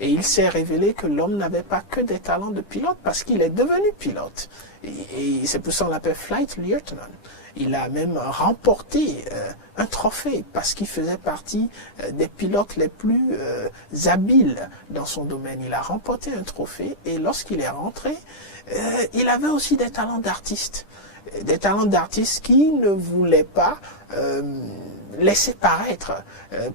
Et il s'est révélé que l'homme n'avait pas que des talents de pilote parce qu'il est devenu pilote. Et c'est pour ça qu'on l'appelle Flight Lieutenant. Il a même remporté un trophée parce qu'il faisait partie des pilotes les plus habiles dans son domaine. Il a remporté un trophée et lorsqu'il est rentré, il avait aussi des talents d'artiste. Des talents d'artistes qui ne voulaient pas laisser paraître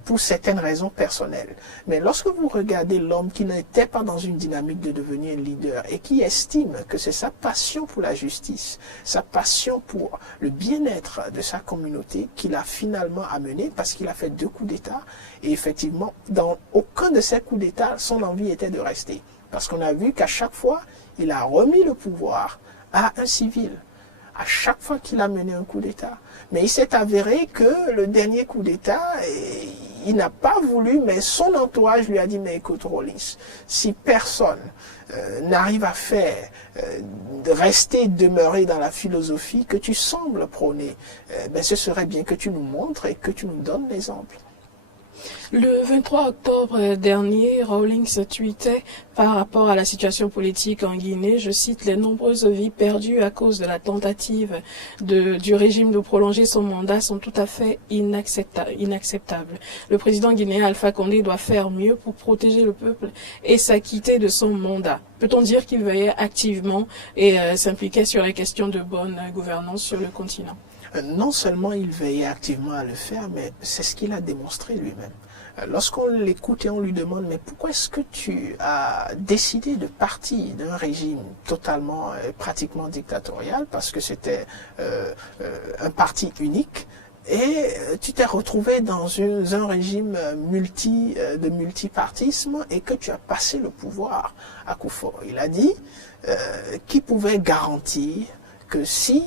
pour certaines raisons personnelles. Mais lorsque vous regardez l'homme qui n'était pas dans une dynamique de devenir un leader et qui estime que c'est sa passion pour la justice, sa passion pour le bien-être de sa communauté qu'il a finalement amené parce qu'il a fait 2 coups d'État et effectivement, dans aucun de ces coups d'État, son envie était de rester. Parce qu'on a vu qu'à chaque fois, il a remis le pouvoir à un civil. À chaque fois qu'il a mené un coup d'État. Mais il s'est avéré que le dernier coup d'État, il n'a pas voulu, mais son entourage lui a dit, mais écoute Rawlings, si personne n'arrive à faire rester, demeurer dans la philosophie que tu sembles prôner, ben ce serait bien que tu nous montres et que tu nous donnes l'exemple. Le 23 octobre dernier, Rawlings tweetait par rapport à la situation politique en Guinée, je cite, « Les nombreuses vies perdues à cause de la tentative du régime de prolonger son mandat sont tout à fait inacceptables. Le président guinéen Alpha Condé doit faire mieux pour protéger le peuple et s'acquitter de son mandat. » Peut-on dire qu'il veillait activement et s'impliquait sur les questions de bonne gouvernance sur le continent? Non seulement il veillait activement à le faire, mais c'est ce qu'il a démontré lui-même. Lorsqu'on l'écoute et on lui demande « Mais pourquoi est-ce que tu as décidé de partir d'un régime totalement, pratiquement dictatorial, parce que c'était un parti unique, et tu t'es retrouvé dans un régime de multipartisme et que tu as passé le pouvoir à coup fort ?» Il a dit qu'il pouvait garantir que si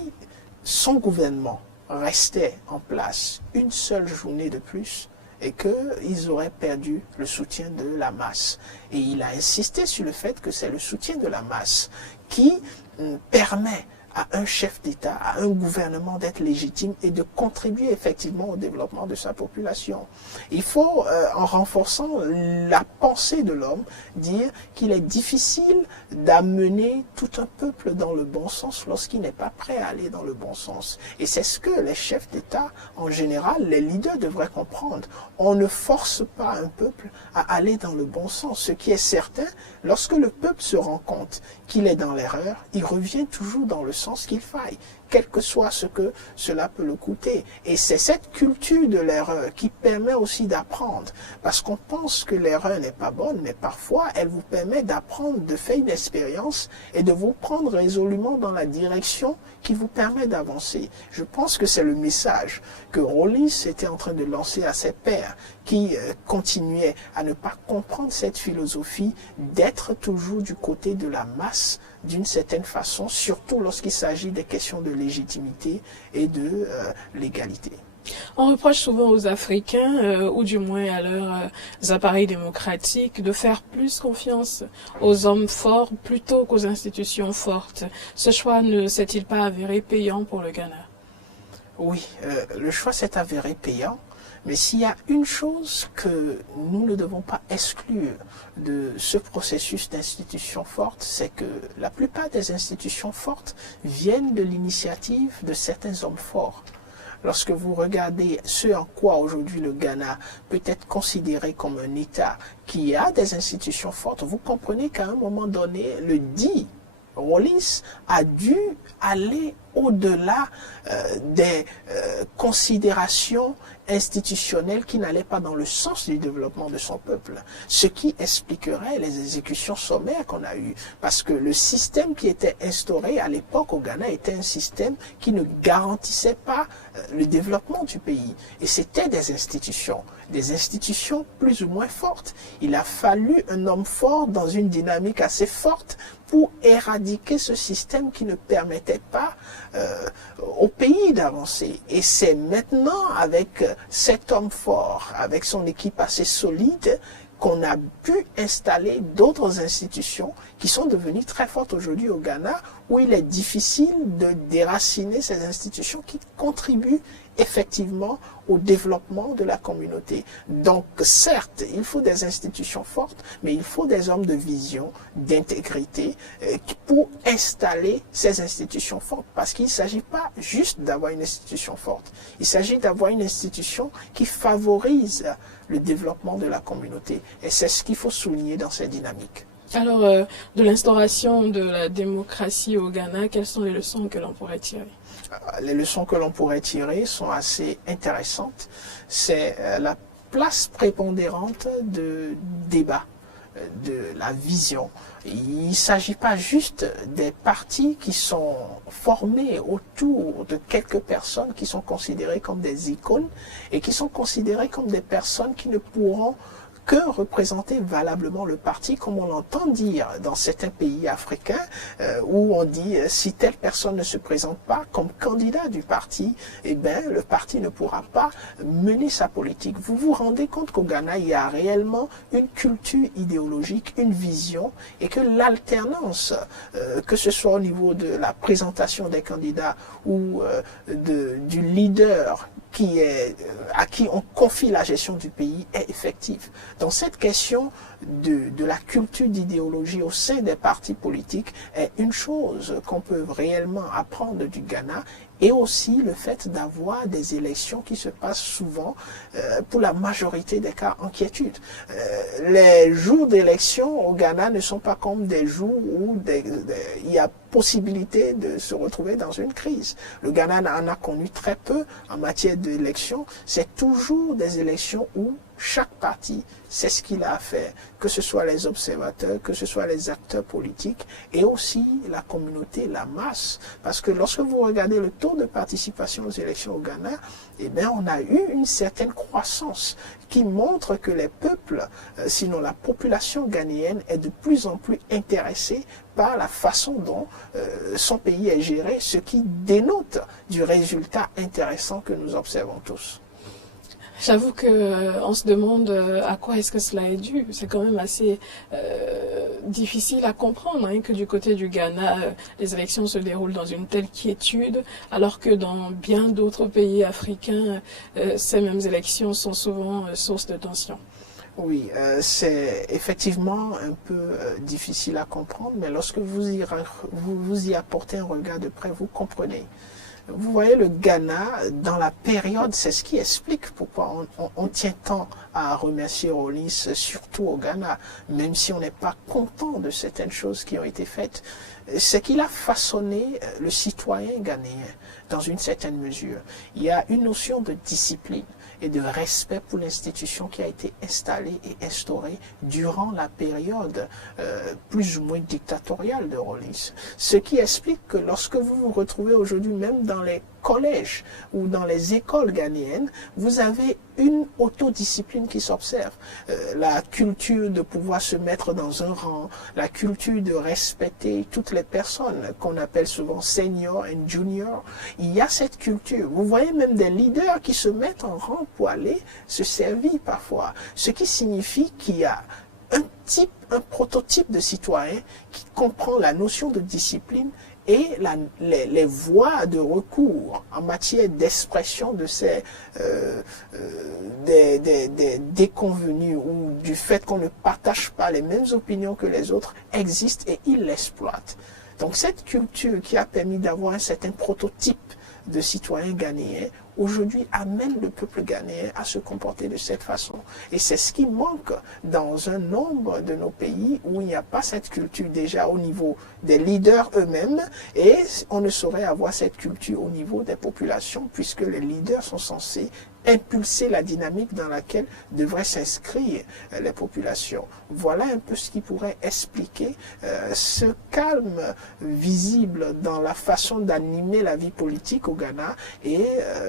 son gouvernement restait en place une seule journée de plus, et qu'ils auraient perdu le soutien de la masse. Et il a insisté sur le fait que c'est le soutien de la masse qui permet à un chef d'État, à un gouvernement d'être légitime et de contribuer effectivement au développement de sa population. Il faut, en renforçant la pensée de l'homme, dire qu'il est difficile d'amener tout un peuple dans le bon sens lorsqu'il n'est pas prêt à aller dans le bon sens. Et c'est ce que les chefs d'État, en général, les leaders devraient comprendre. On ne force pas un peuple à aller dans le bon sens. Ce qui est certain, lorsque le peuple se rend compte qu'il est dans l'erreur, il revient toujours dans le sens qu'il faille, quel que soit ce que cela peut le coûter. Et c'est cette culture de l'erreur qui permet aussi d'apprendre, parce qu'on pense que l'erreur n'est pas bonne, mais parfois elle vous permet d'apprendre, de faire une expérience et de vous prendre résolument dans la direction qui vous permet d'avancer. Je pense que c'est le message que Rawlings était en train de lancer à ses pairs, qui continuaient à ne pas comprendre cette philosophie d'être toujours du côté de la masse d'une certaine façon, surtout lorsqu'il s'agit des questions de légitimité et de légalité. On reproche souvent aux Africains, ou du moins à leurs appareils démocratiques, de faire plus confiance aux hommes forts plutôt qu'aux institutions fortes. Ce choix ne s'est-il pas avéré payant pour le Ghana? Oui, le choix s'est avéré payant. Mais s'il y a une chose que nous ne devons pas exclure de ce processus d'institutions fortes, c'est que la plupart des institutions fortes viennent de l'initiative de certains hommes forts. Lorsque vous regardez ce en quoi aujourd'hui le Ghana peut être considéré comme un État qui a des institutions fortes, vous comprenez qu'à un moment donné, le dit Rawlings a dû aller au-delà des considérations institutionnelles qui n'allaient pas dans le sens du développement de son peuple. Ce qui expliquerait les exécutions sommaires qu'on a eues. Parce que le système qui était instauré à l'époque au Ghana était un système qui ne garantissait pas le développement du pays. Et c'était des institutions plus ou moins fortes. Il a fallu un homme fort dans une dynamique assez forte pour éradiquer ce système qui ne permettait pas au pays d'avancer. Et c'est maintenant avec cet homme fort, avec son équipe assez solide, qu'on a pu installer d'autres institutions qui sont devenues très fortes aujourd'hui au Ghana, où il est difficile de déraciner ces institutions qui contribuent effectivement au développement de la communauté. Donc, certes, il faut des institutions fortes, mais il faut des hommes de vision, d'intégrité, pour installer ces institutions fortes. Parce qu'il ne s'agit pas juste d'avoir une institution forte. Il s'agit d'avoir une institution qui favorise le développement de la communauté. Et c'est ce qu'il faut souligner dans cette dynamique. Alors, de l'instauration de la démocratie au Ghana, quelles sont les leçons que l'on pourrait tirer? Les leçons que l'on pourrait tirer sont assez intéressantes. C'est la place prépondérante de débat, de la vision. Il ne s'agit pas juste des partis qui sont formés autour de quelques personnes qui sont considérées comme des icônes et qui sont considérées comme des personnes qui ne pourront que représenter valablement le parti, comme on l'entend dire dans certains pays africains, où on dit si telle personne ne se présente pas comme candidat du parti, eh bien le parti ne pourra pas mener sa politique. Vous vous rendez compte qu'au Ghana, il y a réellement une culture idéologique, une vision, et que l'alternance, que ce soit au niveau de la présentation des candidats ou du leader à qui on confie la gestion du pays est effective. Donc cette question de la culture d'idéologie au sein des partis politiques est une chose qu'on peut réellement apprendre du Ghana, et aussi le fait d'avoir des élections qui se passent souvent, pour la majorité des cas, en quiétude. Les jours d'élection au Ghana ne sont pas comme des jours où il y a possibilité de se retrouver dans une crise. Le Ghana en a connu très peu en matière d'élections. C'est toujours des élections où chaque parti sait ce qu'il a à faire, que ce soit les observateurs, que ce soit les acteurs politiques, et aussi la communauté, la masse. Parce que lorsque vous regardez le taux de participation aux élections au Ghana, eh bien, on a eu une certaine croissance qui montre que les peuples, sinon la population ghanéenne, est de plus en plus intéressée par la façon dont son pays est géré, ce qui dénote du résultat intéressant que nous observons tous. J'avoue qu'on se demande à quoi est-ce que cela est dû. C'est quand même assez difficile à comprendre, hein, que du côté du Ghana, les élections se déroulent dans une telle quiétude, alors que dans bien d'autres pays africains, ces mêmes élections sont souvent source de tension. Oui, c'est effectivement un peu difficile à comprendre, mais lorsque vous y apportez un regard de près, vous comprenez. Vous voyez, le Ghana, dans la période, c'est ce qui explique pourquoi on tient tant à remercier Rawlings, surtout au Ghana, même si on n'est pas content de certaines choses qui ont été faites. C'est qu'il a façonné le citoyen ghanéen dans une certaine mesure. Il y a une notion de discipline et de respect pour l'institution qui a été installée et instaurée durant la période plus ou moins dictatoriale de Rawlings. Ce qui explique que lorsque vous vous retrouvez aujourd'hui même dans les collèges ou dans les écoles ghanéennes, vous avez une autodiscipline qui s'observe. La culture de pouvoir se mettre dans un rang, la culture de respecter toutes les personnes qu'on appelle souvent senior et junior. Il y a cette culture. Vous voyez même des leaders qui se mettent en rang pour aller se servir parfois. Ce qui signifie qu'il y a un prototype de citoyen qui comprend la notion de discipline et les voies de recours en matière d'expression de ces des déconvenus ou du fait qu'on ne partage pas les mêmes opinions que les autres existent et ils l'exploitent. Donc cette culture qui a permis d'avoir un certain prototype de citoyens ghanéens, aujourd'hui amène le peuple ghanéen à se comporter de cette façon. Et c'est ce qui manque dans un nombre de nos pays où il n'y a pas cette culture déjà au niveau des leaders eux-mêmes, et on ne saurait avoir cette culture au niveau des populations puisque les leaders sont censés impulser la dynamique dans laquelle devraient s'inscrire les populations. Voilà un peu ce qui pourrait expliquer ce calme visible dans la façon d'animer la vie politique au Ghana et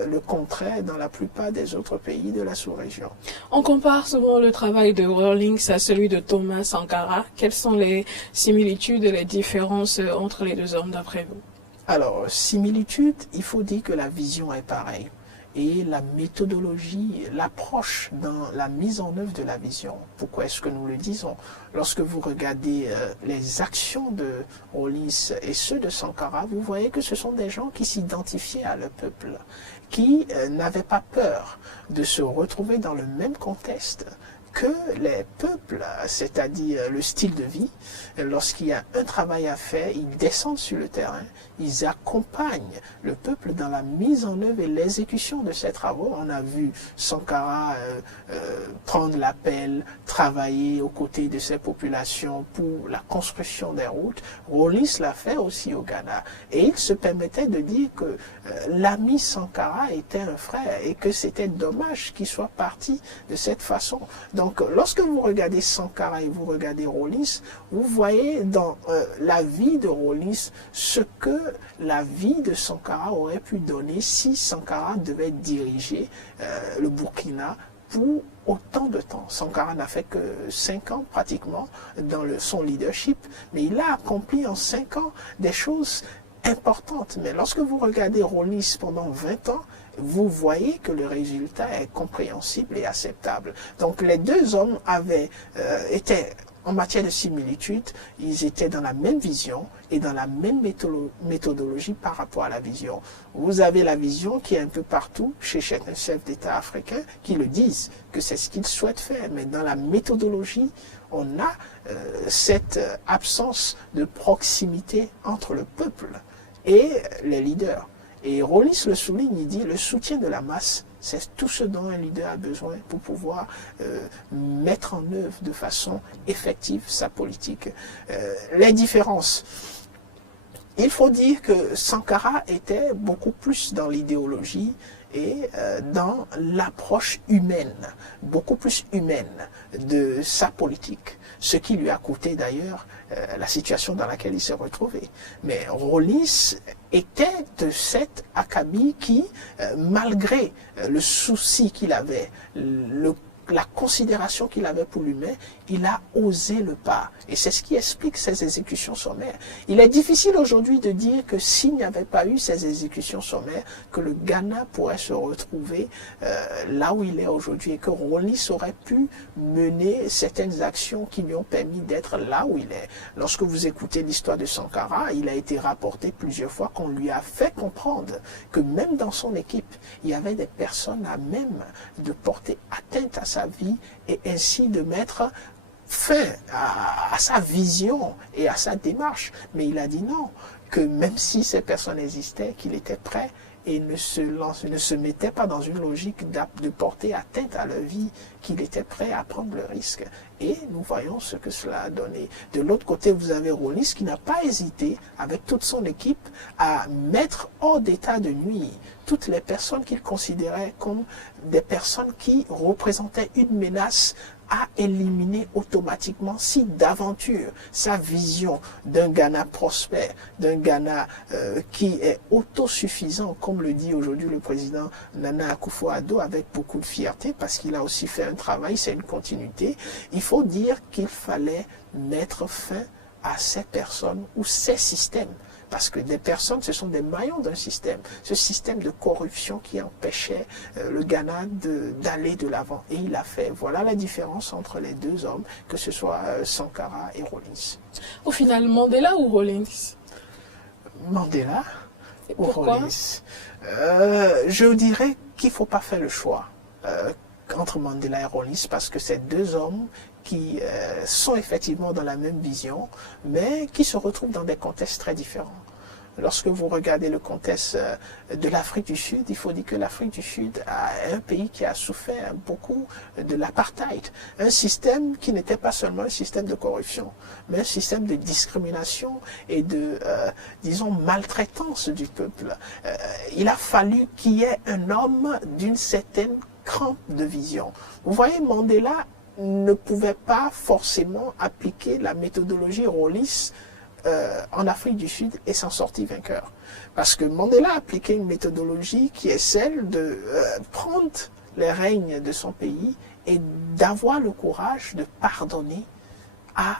le contraire dans la plupart des autres pays de la sous-région. On compare souvent le travail de Rawlings à celui de Thomas Sankara. Quelles sont les similitudes et les différences entre les deux hommes d'après vous? Alors, similitude, il faut dire que la vision est pareille. Et la méthodologie, l'approche dans la mise en œuvre de la vision. Pourquoi est-ce que nous le disons? Lorsque vous regardez les actions de Rawlings et ceux de Sankara, vous voyez que ce sont des gens qui s'identifiaient à leur peuple, qui n'avaient pas peur de se retrouver dans le même contexte que les peuples, c'est-à-dire le style de vie. Lorsqu'il y a un travail à faire, ils descendent sur le terrain, ils accompagnent le peuple dans la mise en œuvre et l'exécution de ces travaux. On a vu Sankara prendre l'appel, travailler aux côtés de ces populations pour la construction des routes. Rawlings l'a fait aussi au Ghana. Et il se permettait de dire que l'ami Sankara était un frère et que c'était dommage qu'il soit parti de cette façon. Donc, lorsque vous regardez Sankara et vous regardez Rawlings, vous voyez dans la vie de Rawlings ce que la vie de Sankara aurait pu donner si Sankara devait diriger le Burkina pour autant de temps. Sankara n'a fait que 5 ans pratiquement dans son leadership, mais il a accompli en 5 ans des choses importantes. Mais lorsque vous regardez Rawlings pendant 20 ans, vous voyez que le résultat est compréhensible et acceptable. Donc les deux hommes étaient en matière de similitude, ils étaient dans la même vision et dans la même méthodologie par rapport à la vision. Vous avez la vision qui est un peu partout chez chaque chef d'État africain qui le disent que c'est ce qu'ils souhaitent faire, mais dans la méthodologie, on a cette absence de proximité entre le peuple et les leaders. Et Rawlings le souligne, il dit le soutien de la masse, c'est tout ce dont un leader a besoin pour pouvoir mettre en œuvre de façon effective sa politique. Les différences. Il faut dire que Sankara était beaucoup plus dans l'idéologie et dans l'approche humaine, beaucoup plus humaine de sa politique. Ce qui lui a coûté d'ailleurs la situation dans laquelle il s'est retrouvé. Mais Rawlings était de cet acabit qui, malgré le souci qu'il avait, la considération qu'il avait pour l'humain, il a osé le pas. Et c'est ce qui explique ces exécutions sommaires. Il est difficile aujourd'hui de dire que s'il n'y avait pas eu ces exécutions sommaires, que le Ghana pourrait se retrouver là où il est aujourd'hui et que Rawlings aurait pu mener certaines actions qui lui ont permis d'être là où il est. Lorsque vous écoutez l'histoire de Sankara, il a été rapporté plusieurs fois qu'on lui a fait comprendre que même dans son équipe, il y avait des personnes à même de porter atteinte à sa vie et ainsi de mettre fin à sa vision et à sa démarche. Mais il a dit non, que même si ces personnes existaient, qu'il était prêt et ne se mettait pas dans une logique de porter atteinte à leur vie, qu'il était prêt à prendre le risque. Et nous voyons ce que cela a donné. De l'autre côté, vous avez Rawlings qui n'a pas hésité, avec toute son équipe, à mettre hors d'état de nuire toutes les personnes qu'il considérait comme des personnes qui représentaient une menace à éliminer automatiquement si d'aventure sa vision d'un Ghana prospère, d'un Ghana qui est autosuffisant, comme le dit aujourd'hui le président Nana Akufo-Addo avec beaucoup de fierté, parce qu'il a aussi fait un travail, c'est une continuité. Il faut dire qu'il fallait mettre fin à ces personnes ou ces systèmes. Parce que des personnes, ce sont des maillons d'un système. Ce système de corruption qui empêchait le Ghana d'aller de l'avant. Et il a fait. Voilà la différence entre les deux hommes, que ce soit Sankara et Rawlings. Au final, Mandela ou Rawlings? Mandela ou pourquoi? Rawlings. Je dirais qu'il ne faut pas faire le choix entre Mandela et Rawlings, parce que c'est deux hommes qui sont effectivement dans la même vision, mais qui se retrouvent dans des contextes très différents. Lorsque vous regardez le contexte de l'Afrique du Sud, il faut dire que l'Afrique du Sud est un pays qui a souffert beaucoup de l'apartheid. Un système qui n'était pas seulement un système de corruption, mais un système de discrimination et de, disons, maltraitance du peuple. Il a fallu qu'il y ait un homme d'une certaine crampe de vision. Vous voyez, Mandela ne pouvait pas forcément appliquer la méthodologie Rawlings en Afrique du Sud et s'en sortir vainqueur. Parce que Mandela a appliqué une méthodologie qui est celle de prendre les règnes de son pays et d'avoir le courage de pardonner à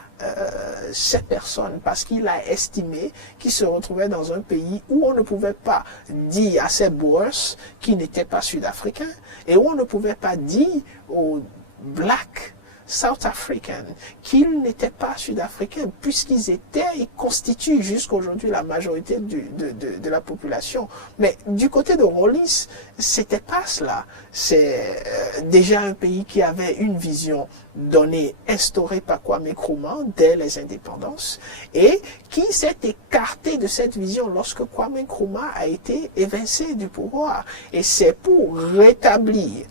ces personnes, parce qu'il a estimé qu'il se retrouvait dans un pays où on ne pouvait pas dire à ces bourses qui n'étaient pas sud-africains et où on ne pouvait pas dire aux Black South African qu'ils n'étaient pas sud-africains, puisqu'ils étaient et constituent jusqu'aujourd'hui la majorité de la population. Mais du côté de Rawlings, c'était pas cela. C'est déjà un pays qui avait une vision donnée, instaurée par Kwame Nkrumah dès les indépendances, et qui s'est écarté de cette vision lorsque Kwame Nkrumah a été évincé du pouvoir. Et c'est pour rétablir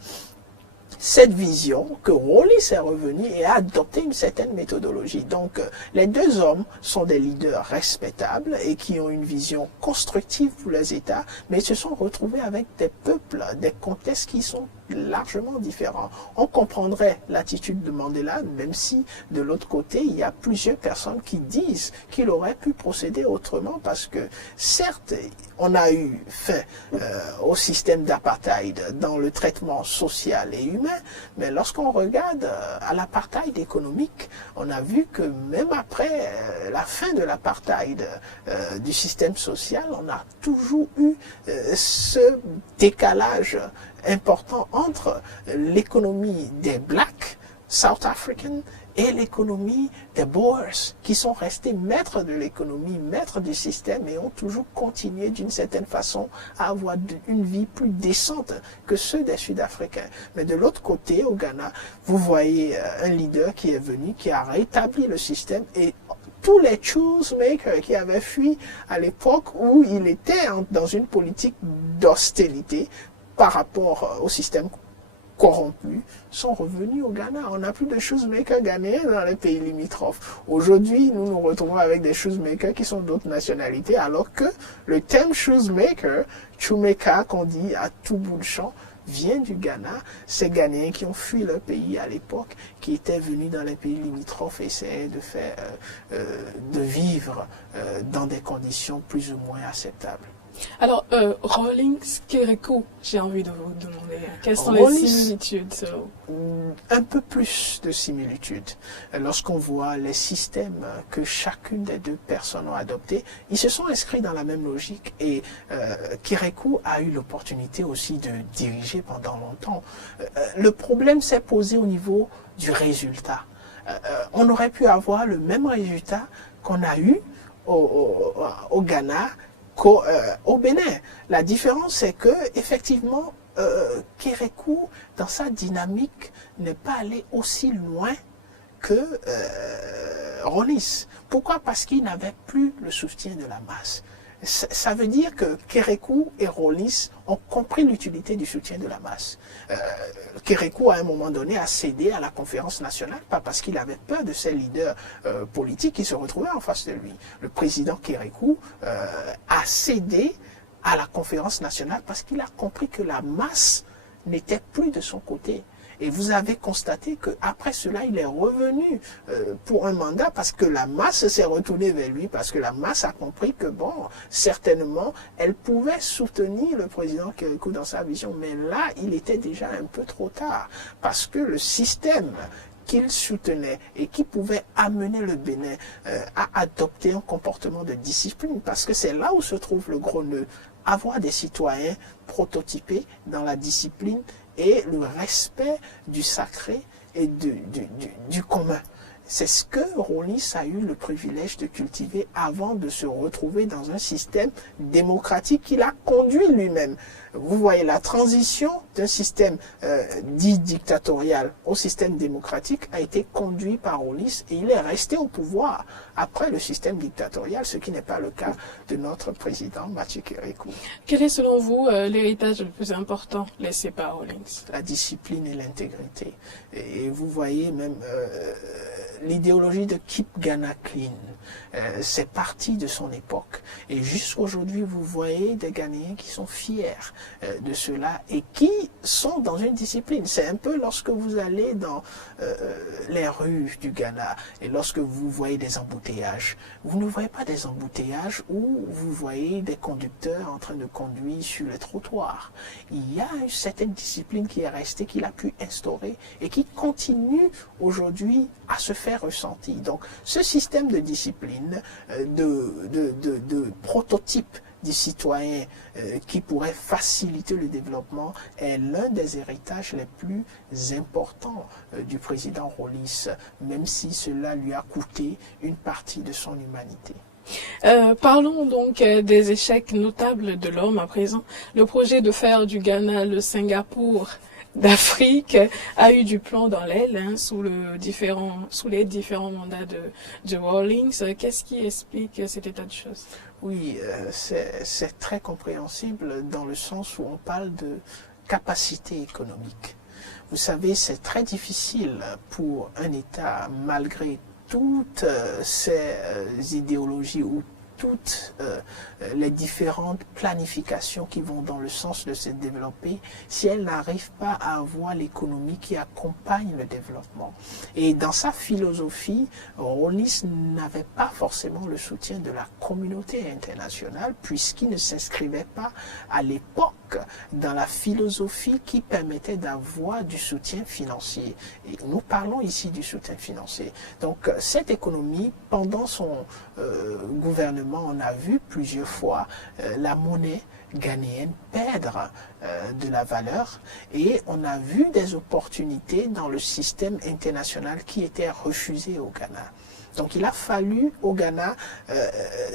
cette vision que Rawlings est revenu et a adopté une certaine méthodologie. Donc, les deux hommes sont des leaders respectables et qui ont une vision constructive pour les États, mais ils se sont retrouvés avec des peuples, des contextes qui sont largement différents. On comprendrait l'attitude de Mandela, même si de l'autre côté, il y a plusieurs personnes qui disent qu'il aurait pu procéder autrement, parce que certes, on a eu fin au système d'apartheid dans le traitement social et humain, mais lorsqu'on regarde à l'apartheid économique, on a vu que même après la fin de l'apartheid du système social, on a toujours eu ce décalage important entre l'économie des Blacks South African et l'économie des Boers, qui sont restés maîtres de l'économie, maîtres du système et ont toujours continué d'une certaine façon à avoir une vie plus décente que ceux des Sud-Africains. Mais de l'autre côté, au Ghana, vous voyez un leader qui est venu, qui a rétabli le système et tous les choose-makers qui avaient fui à l'époque où il était dans une politique d'austérité par rapport au système corrompus sont revenus au Ghana. On n'a plus de shoemakers ghanéens dans les pays limitrophes. Aujourd'hui, nous nous retrouvons avec des shoemakers qui sont d'autres nationalités, alors que le terme shoemaker, chumeka qu'on dit à tout bout de champ, vient du Ghana. Ces Ghanéens qui ont fui leur pays à l'époque, qui étaient venus dans les pays limitrophes, essayaient de vivre dans des conditions plus ou moins acceptables. Alors, Rawlings, Kérékou, j'ai envie de vous demander, quelles sont les similitudes selon vous? Un peu plus de similitudes. Lorsqu'on voit les systèmes que chacune des deux personnes ont adoptés, ils se sont inscrits dans la même logique et Kérékou a eu l'opportunité aussi de diriger pendant longtemps. Le problème s'est posé au niveau du résultat. On aurait pu avoir le même résultat qu'on a eu au Ghana, au Bénin. La différence, c'est que effectivement, Kérékou, dans sa dynamique, n'est pas allé aussi loin que Rawlings. Pourquoi? Parce qu'il n'avait plus le soutien de la masse. Ça veut dire que Kérékou et Rawlings ont compris l'utilité du soutien de la masse. Kérékou, à un moment donné, a cédé à la conférence nationale, pas parce qu'il avait peur de ses leaders politiques qui se retrouvaient en face de lui. Le président Kérékou a cédé à la conférence nationale parce qu'il a compris que la masse n'était plus de son côté. Et vous avez constaté qu'après cela, il est revenu pour un mandat parce que la masse s'est retournée vers lui, parce que la masse a compris que, bon, certainement, elle pouvait soutenir le président Kérékou dans sa vision. Mais là, il était déjà un peu trop tard, parce que le système qu'il soutenait et qui pouvait amener le Bénin à adopter un comportement de discipline, parce que c'est là où se trouve le gros nœud. Avoir des citoyens prototypés dans la discipline et le respect du sacré et du commun. C'est ce que Rawlings a eu le privilège de cultiver avant de se retrouver dans un système démocratique qu'il a conduit lui-même. Vous voyez, la transition d'un système dit dictatorial au système démocratique a été conduit par Rawlings et il est resté au pouvoir après le système dictatorial, ce qui n'est pas le cas de notre président Mathieu Kérékou. Quel est selon vous l'héritage le plus important laissé par Rawlings? La discipline et l'intégrité. Et vous voyez même l'idéologie de Keep Ghana Clean, c'est parti de son époque. Et jusqu'aujourd'hui, vous voyez des Ghanéens qui sont fiers de cela et qui sont dans une discipline. C'est un peu lorsque vous allez dans les rues du Ghana et lorsque vous voyez des embouteillages. Vous ne voyez pas des embouteillages où vous voyez des conducteurs en train de conduire sur les trottoirs. Il y a une certaine discipline qui est restée, qu'il a pu instaurer et qui continue aujourd'hui à se faire ressentir. Donc, ce système de discipline, de prototype du citoyen qui pourrait faciliter le développement est l'un des héritages les plus importants du président Rawlings, même si cela lui a coûté une partie de son humanité. Parlons donc des échecs notables de l'homme à présent. Le projet de faire du Ghana le Singapour d'Afrique a eu du plomb dans l'aile sous les différents mandats de Rawlings. Qu'est-ce qui explique cet état de choses? Oui, c'est très compréhensible dans le sens où on parle de capacité économique. Vous savez, c'est très difficile pour un État, malgré toutes ces idéologies ou toutes les différentes planifications qui vont dans le sens de se développer, si elle n'arrive pas à avoir l'économie qui accompagne le développement. Et dans sa philosophie, Rawlings n'avait pas forcément le soutien de la communauté internationale, puisqu'il ne s'inscrivait pas à l'époque dans la philosophie qui permettait d'avoir du soutien financier. Et nous parlons ici du soutien financier. Donc cette économie, pendant son gouvernement, on a vu plusieurs fois la monnaie ghanéenne perdre de la valeur et on a vu des opportunités dans le système international qui étaient refusées au Ghana. Donc il a fallu au Ghana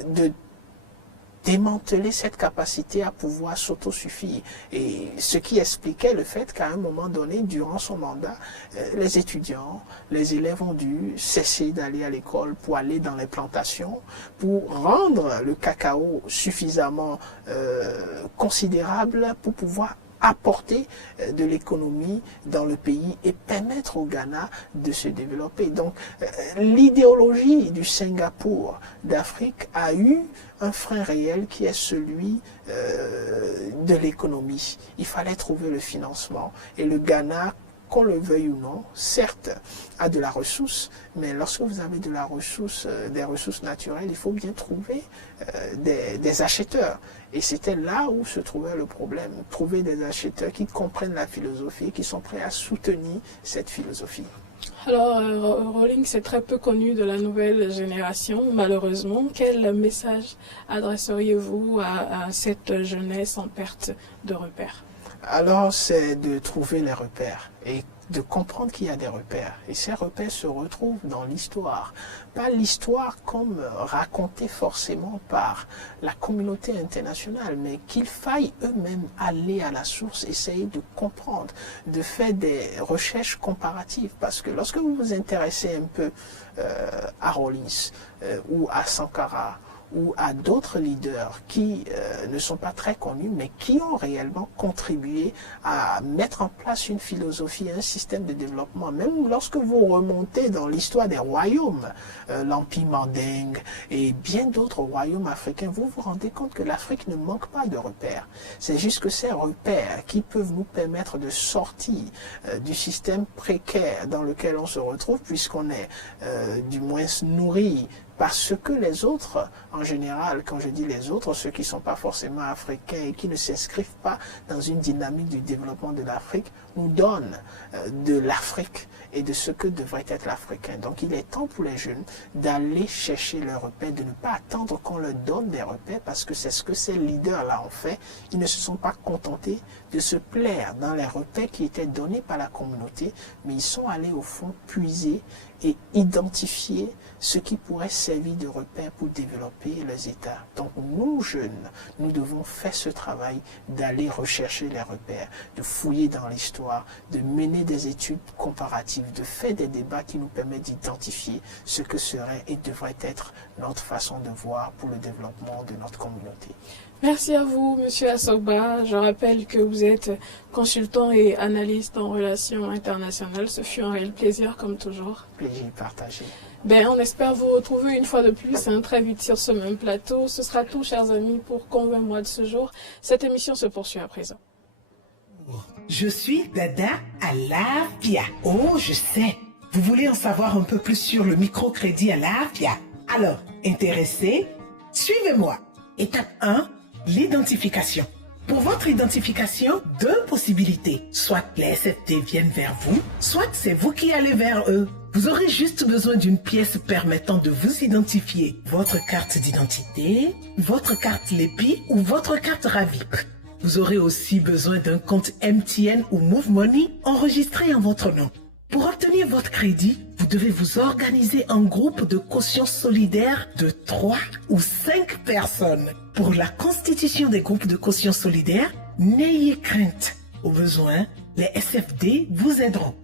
de démanteler cette capacité à pouvoir s'autosuffire. Et ce qui expliquait le fait qu'à un moment donné, durant son mandat, les étudiants, les élèves ont dû cesser d'aller à l'école pour aller dans les plantations, pour rendre le cacao suffisamment considérable pour pouvoir apporter de l'économie dans le pays et permettre au Ghana de se développer. Donc l'idéologie du Singapour d'Afrique a eu un frein réel qui est celui de l'économie. Il fallait trouver le financement et le Ghana, qu'on le veuille ou non, certes, a de la ressource, mais lorsque vous avez de la ressource, des ressources naturelles, il faut bien trouver des acheteurs. Et c'était là où se trouvait le problème. Trouver des acheteurs qui comprennent la philosophie, qui sont prêts à soutenir cette philosophie. Alors, Rawlings est très peu connu de la nouvelle génération, malheureusement. Quel message adresseriez-vous à cette jeunesse en perte de repères? Alors, c'est de trouver les repères et de comprendre qu'il y a des repères. Et ces repères se retrouvent dans l'histoire. Pas l'histoire comme racontée forcément par la communauté internationale, mais qu'il faille eux-mêmes aller à la source, essayer de comprendre, de faire des recherches comparatives. Parce que lorsque vous vous intéressez un peu à Rawlings ou à Sankara, ou à d'autres leaders qui ne sont pas très connus, mais qui ont réellement contribué à mettre en place une philosophie, un système de développement. Même lorsque vous remontez dans l'histoire des royaumes, l'Empire Mandingue et bien d'autres royaumes africains, vous vous rendez compte que l'Afrique ne manque pas de repères. C'est juste que ces repères qui peuvent nous permettre de sortir du système précaire dans lequel on se retrouve, puisqu'on est du moins nourri par ce que les autres, en général, quand je dis les autres, ceux qui ne sont pas forcément africains et qui ne s'inscrivent pas dans une dynamique du développement de l'Afrique, nous donnent de l'Afrique et de ce que devrait être l'Africain. Donc il est temps pour les jeunes d'aller chercher leurs repères, de ne pas attendre qu'on leur donne des repères, parce que c'est ce que ces leaders-là ont fait. Ils ne se sont pas contentés de se plaire dans les repères qui étaient donnés par la communauté, mais ils sont allés au fond puiser et identifier ce qui pourrait servir de repère pour développer les États. Donc nous, jeunes, nous devons faire ce travail d'aller rechercher les repères, de fouiller dans l'histoire, de mener des études comparatives, de faire des débats qui nous permettent d'identifier ce que serait et devrait être notre façon de voir pour le développement de notre communauté. Merci à vous, Monsieur Assoba. Je rappelle que vous êtes consultant et analyste en relations internationales. Ce fut un réel plaisir, comme toujours. Plaisir partagé. On espère vous retrouver une fois de plus, très vite sur ce même plateau. Ce sera tout, chers amis, pour Convainc-moi de ce jour. Cette émission se poursuit à présent. Je suis Dada Alafia. Oh, je sais. Vous voulez en savoir un peu plus sur le microcrédit Alafia? Alors, intéressé? Suivez-moi. Étape 1, l'identification. Pour votre identification, deux possibilités. Soit les SFT viennent vers vous, soit c'est vous qui allez vers eux. Vous aurez juste besoin d'une pièce permettant de vous identifier. Votre carte d'identité, votre carte LEPI ou votre carte RAVIP. Vous aurez aussi besoin d'un compte MTN ou Move Money enregistré en votre nom. Pour obtenir votre crédit, vous devez vous organiser en groupe de caution solidaire de 3 ou 5 personnes. Pour la constitution des groupes de caution solidaire, n'ayez crainte. Au besoin, les SFD vous aideront.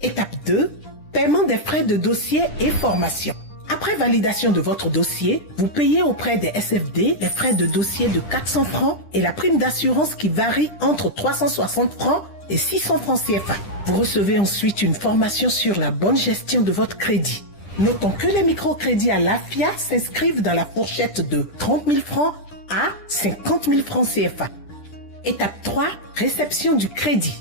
Étape 2, paiement des frais de dossier et formation. Après validation de votre dossier, vous payez auprès des SFD les frais de dossier de 400 francs et la prime d'assurance qui varie entre 360 francs et 600 francs CFA. Vous recevez ensuite une formation sur la bonne gestion de votre crédit. Notons que les microcrédits à l'AFIA s'inscrivent dans la fourchette de 30 000 francs à 50 000 francs CFA. Étape 3, réception du crédit.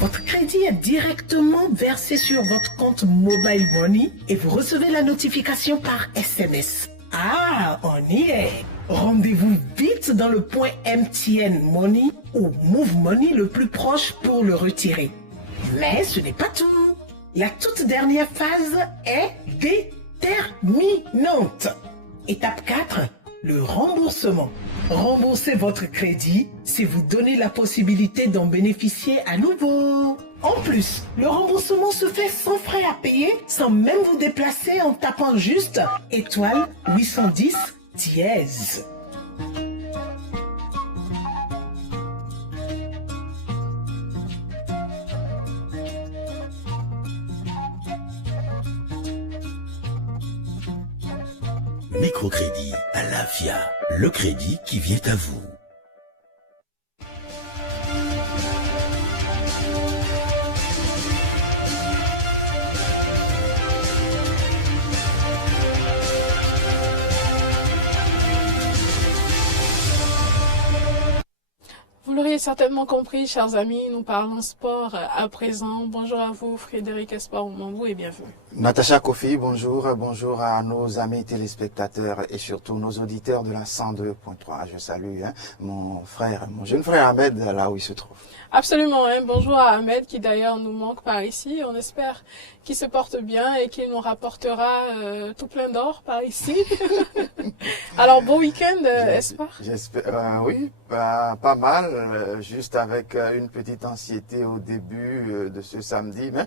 Votre crédit est directement versé sur votre compte Mobile Money et vous recevez la notification par SMS. Ah, on y est! Rendez-vous vite dans le point MTN Money ou Move Money le plus proche pour le retirer. Mais ce n'est pas tout. La toute dernière phase est déterminante. Étape 4, le remboursement. Rembourser votre crédit, c'est vous donner la possibilité d'en bénéficier à nouveau. En plus, le remboursement se fait sans frais à payer, sans même vous déplacer en tapant juste étoile 810 dièse. Microcrédit à l'AFIA, le crédit qui vient à vous. Vous l'aurez certainement compris, chers amis, nous parlons sport à présent. Bonjour à vous, Frédéric Espoir Oumambou, et bienvenue. Natacha Kofi, bonjour. Bonjour à nos amis téléspectateurs et surtout nos auditeurs de la 102.3. Je salue mon frère, mon jeune frère Ahmed, là où il se trouve. Absolument, bonjour à Ahmed qui d'ailleurs nous manque par ici. On espère qu'il se porte bien et qu'il nous rapportera tout plein d'or par ici. Alors, bon week-end, Espoir? J'espère, oui, pas mal, juste avec une petite anxiété au début de ce samedi, mais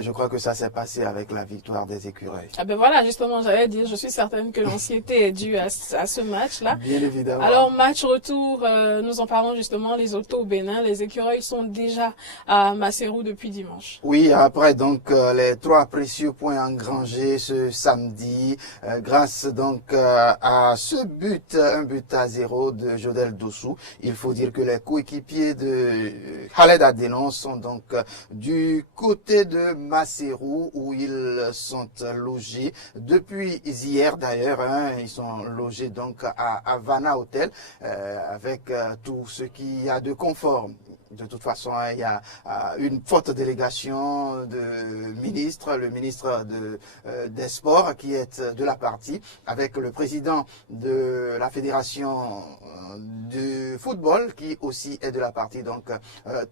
je crois que ça s'est passé avec la victoire des écureuils. Ah ben voilà, justement, j'allais dire, je suis certaine que l'anxiété est due à ce match-là. Bien évidemment. Alors, match retour, nous en parlons justement, les autos au Bénin, les écureuils sont déjà à Maseru depuis dimanche. Oui, après donc les 3 précieux points engrangés ce samedi, grâce donc à ce but, 1-0 de Jodel Dossou. Il faut dire que les coéquipiers de Khaled Adenon sont donc du côté de Maseru où ils sont logés depuis hier d'ailleurs. Ils sont logés donc à Havana Hotel avec tout ce qu'il y a de confort. De toute façon, il y a une forte délégation de ministres, le ministre des Sports qui est de la partie, avec le président de la fédération du football qui aussi est de la partie. Donc,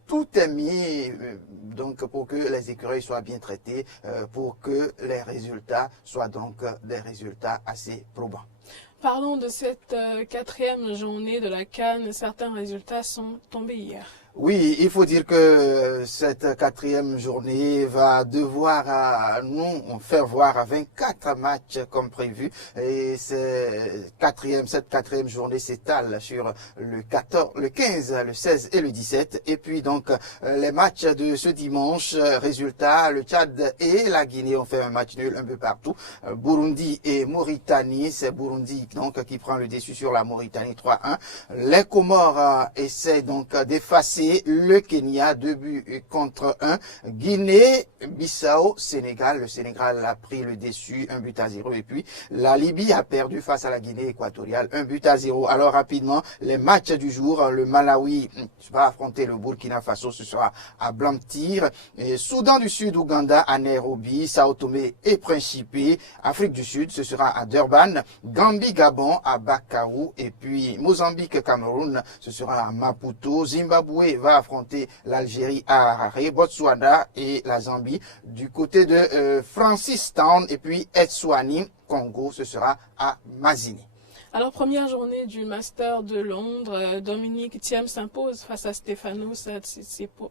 tout est mis donc pour que les écureuils soient bien traités, pour que les résultats soient donc des résultats assez probants. Parlons de cette 4e journée de la CAN. Certains résultats sont tombés hier. Oui, il faut dire que cette 4e journée va devoir nous faire voir 24 matchs comme prévu. Et cette 4e journée s'étale sur le 15, le 16 et le 17. Et puis donc les matchs de ce dimanche, résultat, le Tchad et la Guinée ont fait un match nul un peu partout. Burundi et Mauritanie, c'est Burundi donc qui prend le dessus sur la Mauritanie 3-1. Les Comores essaient donc d'effacer le Kenya 2-1. Guinée, Bissau, Sénégal. Le Sénégal a pris le dessus 1-0. Et puis la Libye a perdu face à la Guinée équatoriale 1-0. Alors rapidement, les matchs du jour. Le Malawi va affronter le Burkina Faso. Ce sera à Blantyre. Et Soudan du Sud, Ouganda à Nairobi. Sao Tomé et Principe. Afrique du Sud, ce sera à Durban. Gambie, Gabon à Bakaou. Et puis Mozambique, Cameroun, ce sera à Maputo. Zimbabwe va affronter l'Algérie à Harare, Botswana et la Zambie du côté de Francistown, et puis Etswani, Congo, ce sera à Mazini. Alors, première journée du Master de Londres, Dominique Thiem s'impose face à Stefanos Tsitsipas.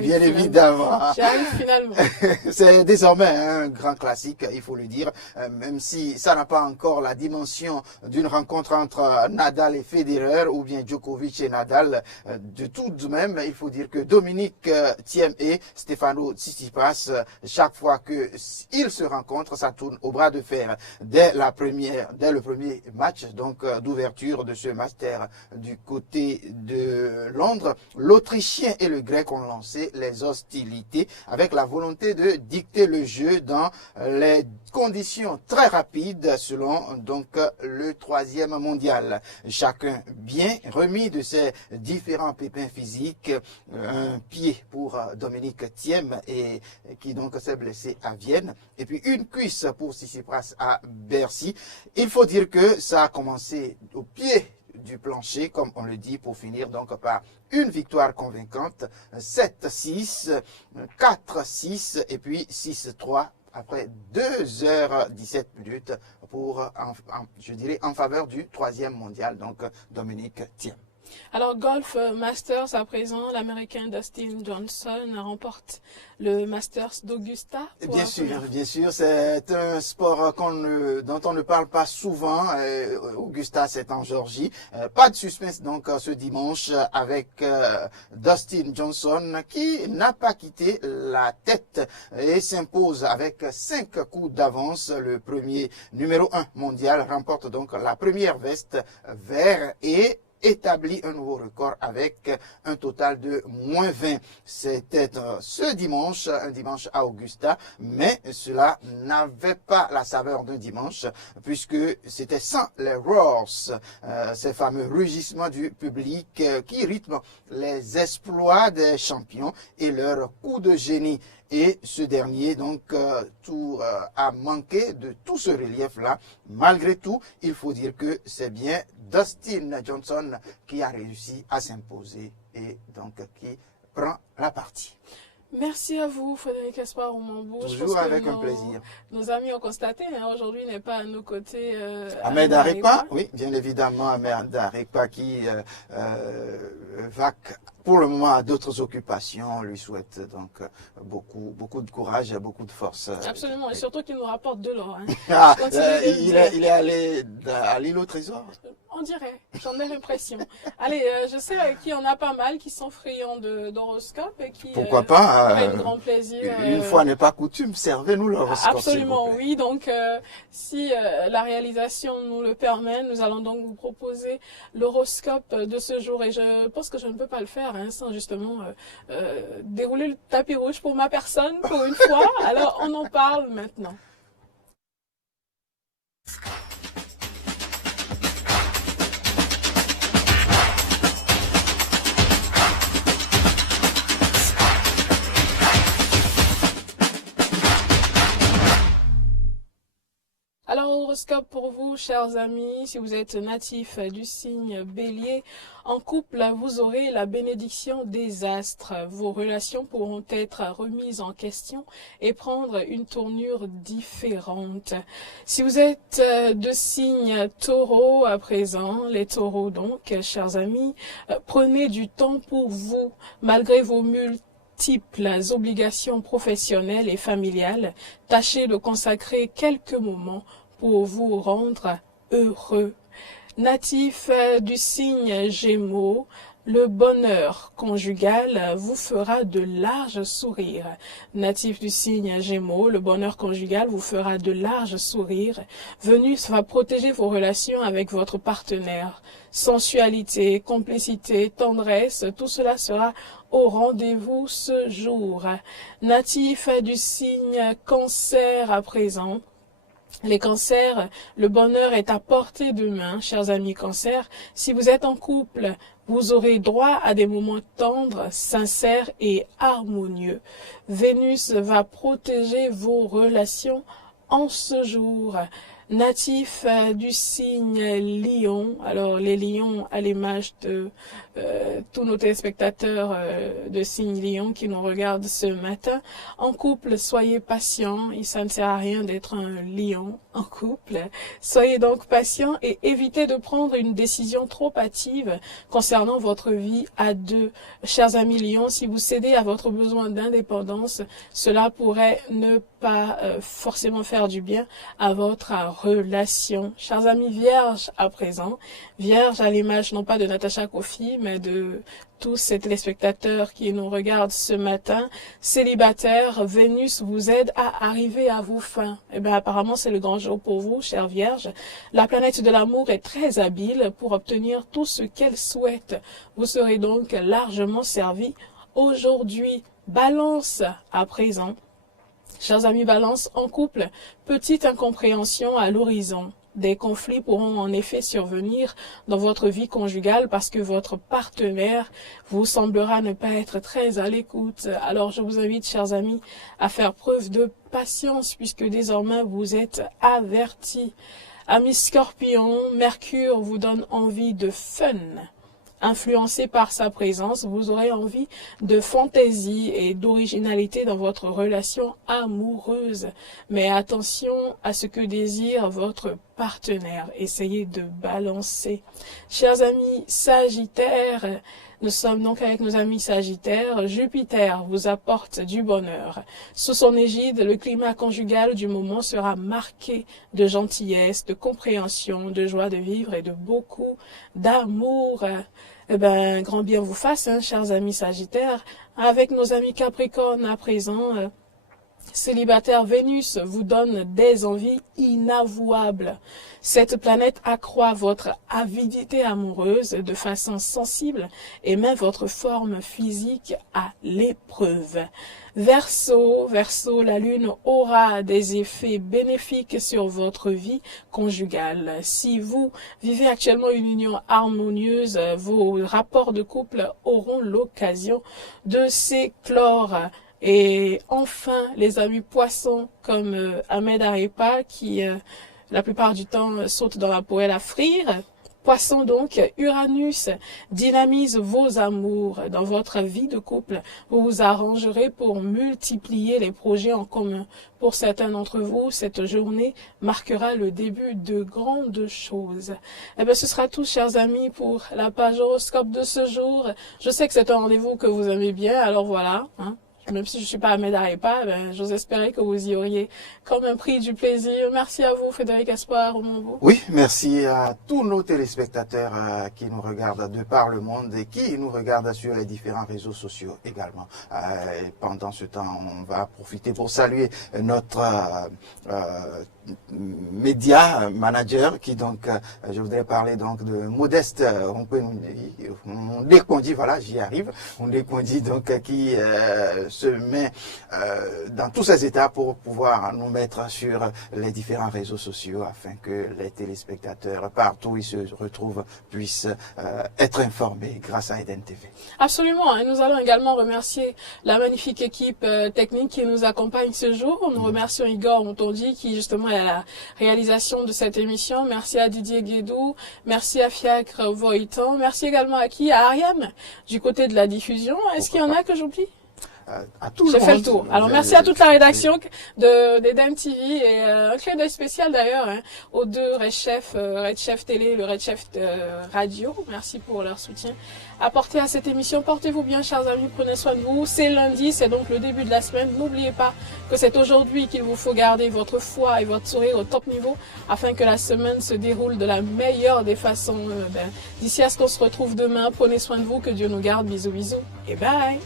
Bien évidemment. J'arrive finalement. C'est désormais un grand classique, il faut le dire, même si ça n'a pas encore la dimension d'une rencontre entre Nadal et Federer ou bien Djokovic et Nadal. De tout de même, il faut dire que Dominique Thiem et Stefanos Tsitsipas, chaque fois qu'ils se rencontrent, ça tourne au bras de fer. Dès le premier match donc d'ouverture de ce Master du côté de Londres, l'Autrichien et le Grec ont lancé les hostilités avec la volonté de dicter le jeu dans les conditions très rapides selon donc le 3e mondial. Chacun bien remis de ses différents pépins physiques. Un pied pour Dominique Thiem et qui donc s'est blessé à Vienne, et puis une cuisse pour Tsitsipas à Bercy. Il faut dire que ça a commencé au pied du plancher, comme on le dit, pour finir donc par une victoire convaincante, 7-6, 4-6 et puis 6-3 après 2h17 pour, je dirais, en faveur du 3e mondial, donc Dominique Thiem. Alors, Golf Masters, à présent, l'Américain Dustin Johnson remporte le Masters d'Augusta. Bien sûr, c'est un sport dont on ne parle pas souvent. Augusta, c'est en Géorgie. Pas de suspense donc ce dimanche avec Dustin Johnson qui n'a pas quitté la tête et s'impose avec 5 coups d'avance. Le premier numéro 1 mondial remporte donc la première veste vert et établit un nouveau record avec un total de -20. C'était ce dimanche, un dimanche à Augusta, mais cela n'avait pas la saveur d'un dimanche puisque c'était sans les roars, ces fameux rugissements du public qui rythment les exploits des champions et leurs coups de génie. Et ce dernier, donc, a manqué de tout ce relief-là. Malgré tout, il faut dire que c'est bien Dustin Johnson qui a réussi à s'imposer et donc qui prend la partie. Merci à vous, Frédéric Espoir Oumambou. Toujours avec un plaisir. Nos amis ont constaté, aujourd'hui n'est pas à nos côtés. Ahmed Arekpa, oui, bien évidemment, Ahmed Arekpa qui va pour le moment à d'autres occupations. On lui souhaite donc beaucoup de courage et beaucoup de force. Absolument, et surtout qu'il nous rapporte de l'or. Il est allé à l'île au trésor. On dirait, j'en ai l'impression. Allez, je sais qu'il y en a pas mal qui sont friands d'horoscope et qui pourquoi pas, prennent grand plaisir. Une fois n'est pas coutume, servez-nous l'horoscope. Absolument, oui. Donc, si la réalisation nous le permet, nous allons donc vous proposer l'horoscope de ce jour. Et je pense que je ne peux pas le faire sans justement dérouler le tapis rouge pour ma personne, pour une fois. Alors, on en parle maintenant. Alors, horoscope pour vous, chers amis, si vous êtes natif du signe Bélier, en couple, vous aurez la bénédiction des astres. Vos relations pourront être remises en question et prendre une tournure différente. Si vous êtes de signe Taureau à présent, les Taureaux donc, chers amis, prenez du temps pour vous, malgré vos multiples obligations professionnelles et familiales. Tâchez de consacrer quelques moments pour vous rendre heureux. Natif du signe Gémeaux, le bonheur conjugal vous fera de larges sourires. Natif du signe Gémeaux, le bonheur conjugal vous fera de larges sourires. Vénus va protéger vos relations avec votre partenaire. Sensualité, complicité, tendresse, tout cela sera au rendez-vous ce jour. Natif du signe Cancer à présent, les cancers, le bonheur est à portée de main, chers amis cancers. Si vous êtes en couple, vous aurez droit à des moments tendres, sincères et harmonieux. Vénus va protéger vos relations en ce jour. Natif du signe Lion, alors les lions à l'image de tous nos téléspectateurs de signe Lion qui nous regardent ce matin. En couple, soyez patients, ça ne sert à rien d'être un lion en couple. Soyez donc patients et évitez de prendre une décision trop hâtive concernant votre vie à deux. Chers amis Lions, si vous cédez à votre besoin d'indépendance, cela pourrait ne pas forcément faire du bien à votre relation. Chers amis Vierges à présent, Vierges à l'image non pas de Natacha Kofi, mais de tous ces téléspectateurs qui nous regardent ce matin, célibataires, Vénus vous aide à arriver à vos fins. Eh bien, apparemment, c'est le grand jour pour vous, chères Vierges. La planète de l'amour est très habile pour obtenir tout ce qu'elle souhaite. Vous serez donc largement servi aujourd'hui. Balance à présent. Chers amis Balance, en couple, petite incompréhension à l'horizon. Des conflits pourront en effet survenir dans votre vie conjugale parce que votre partenaire vous semblera ne pas être très à l'écoute. Alors je vous invite, chers amis, à faire preuve de patience puisque désormais vous êtes avertis. Amis Scorpions, Mercure vous donne envie de fun. Influencé par sa présence, vous aurez envie de fantaisie et d'originalité dans votre relation amoureuse. Mais attention à ce que désire votre partenaire. Essayez de balancer. Chers amis Sagittaires, nous sommes donc avec nos amis Sagittaires. Jupiter vous apporte du bonheur. Sous son égide, le climat conjugal du moment sera marqué de gentillesse, de compréhension, de joie de vivre et de beaucoup d'amour. Eh ben, grand bien vous fasse, hein, chers amis Sagittaires. Avec nos amis Capricorne à présent, célibataire Vénus vous donne des envies inavouables. Cette planète accroît votre avidité amoureuse de façon sensible et met votre forme physique à l'épreuve. Verseau, la lune aura des effets bénéfiques sur votre vie conjugale. Si vous vivez actuellement une union harmonieuse, vos rapports de couple auront l'occasion de s'éclore. Et enfin, les amis poissons comme Ahmed Arepa qui la plupart du temps saute dans la poêle à frire. Poisson donc, Uranus dynamise vos amours dans votre vie de couple. Vous vous arrangerez pour multiplier les projets en commun. Pour certains d'entre vous, cette journée marquera le début de grandes choses. Eh bien, ce sera tout, chers amis, pour la page horoscope de ce jour. Je sais que c'est un rendez-vous que vous aimez bien, alors voilà, hein. Même si je ne suis pas Ahmed Arepa, ben, j'ose espérer que vous y auriez quand même pris du plaisir. Merci à vous, Frédéric Espoir, au Mambo. Oui, merci à tous nos téléspectateurs qui nous regardent de par le monde et qui nous regardent sur les différents réseaux sociaux également. Et pendant ce temps, on va profiter pour saluer notre média manager qui donc, je voudrais parler donc de Modeste, on déconduit, voilà, j'y arrive, on déconduit donc qui se met dans tous ces états pour pouvoir nous mettre sur les différents réseaux sociaux afin que les téléspectateurs partout où ils se retrouvent puissent être informés grâce à Eden TV. Absolument, et nous allons également remercier la magnifique équipe technique qui nous accompagne ce jour. Nous remercions Igor Montondi qui justement est à la réalisation de cette émission. Merci à Didier Guédou, merci à Fiacre Voitan, merci également à qui? À Ariam du côté de la diffusion. Est-ce qu'il y en a que j'oublie? J'ai fait le tour. Alors merci à toute la rédaction d'Eden TV et un clin d'œil spécial d'ailleurs aux deux Red Chef Télé et le Red Chef Radio. Merci pour leur soutien apporté à cette émission. Portez-vous bien, chers amis, prenez soin de vous. C'est lundi, c'est donc le début de la semaine. N'oubliez pas que c'est aujourd'hui qu'il vous faut garder votre foi et votre sourire au top niveau afin que la semaine se déroule de la meilleure des façons. D'ici à ce qu'on se retrouve demain, prenez soin de vous, que Dieu nous garde. Bisous, bisous et bye.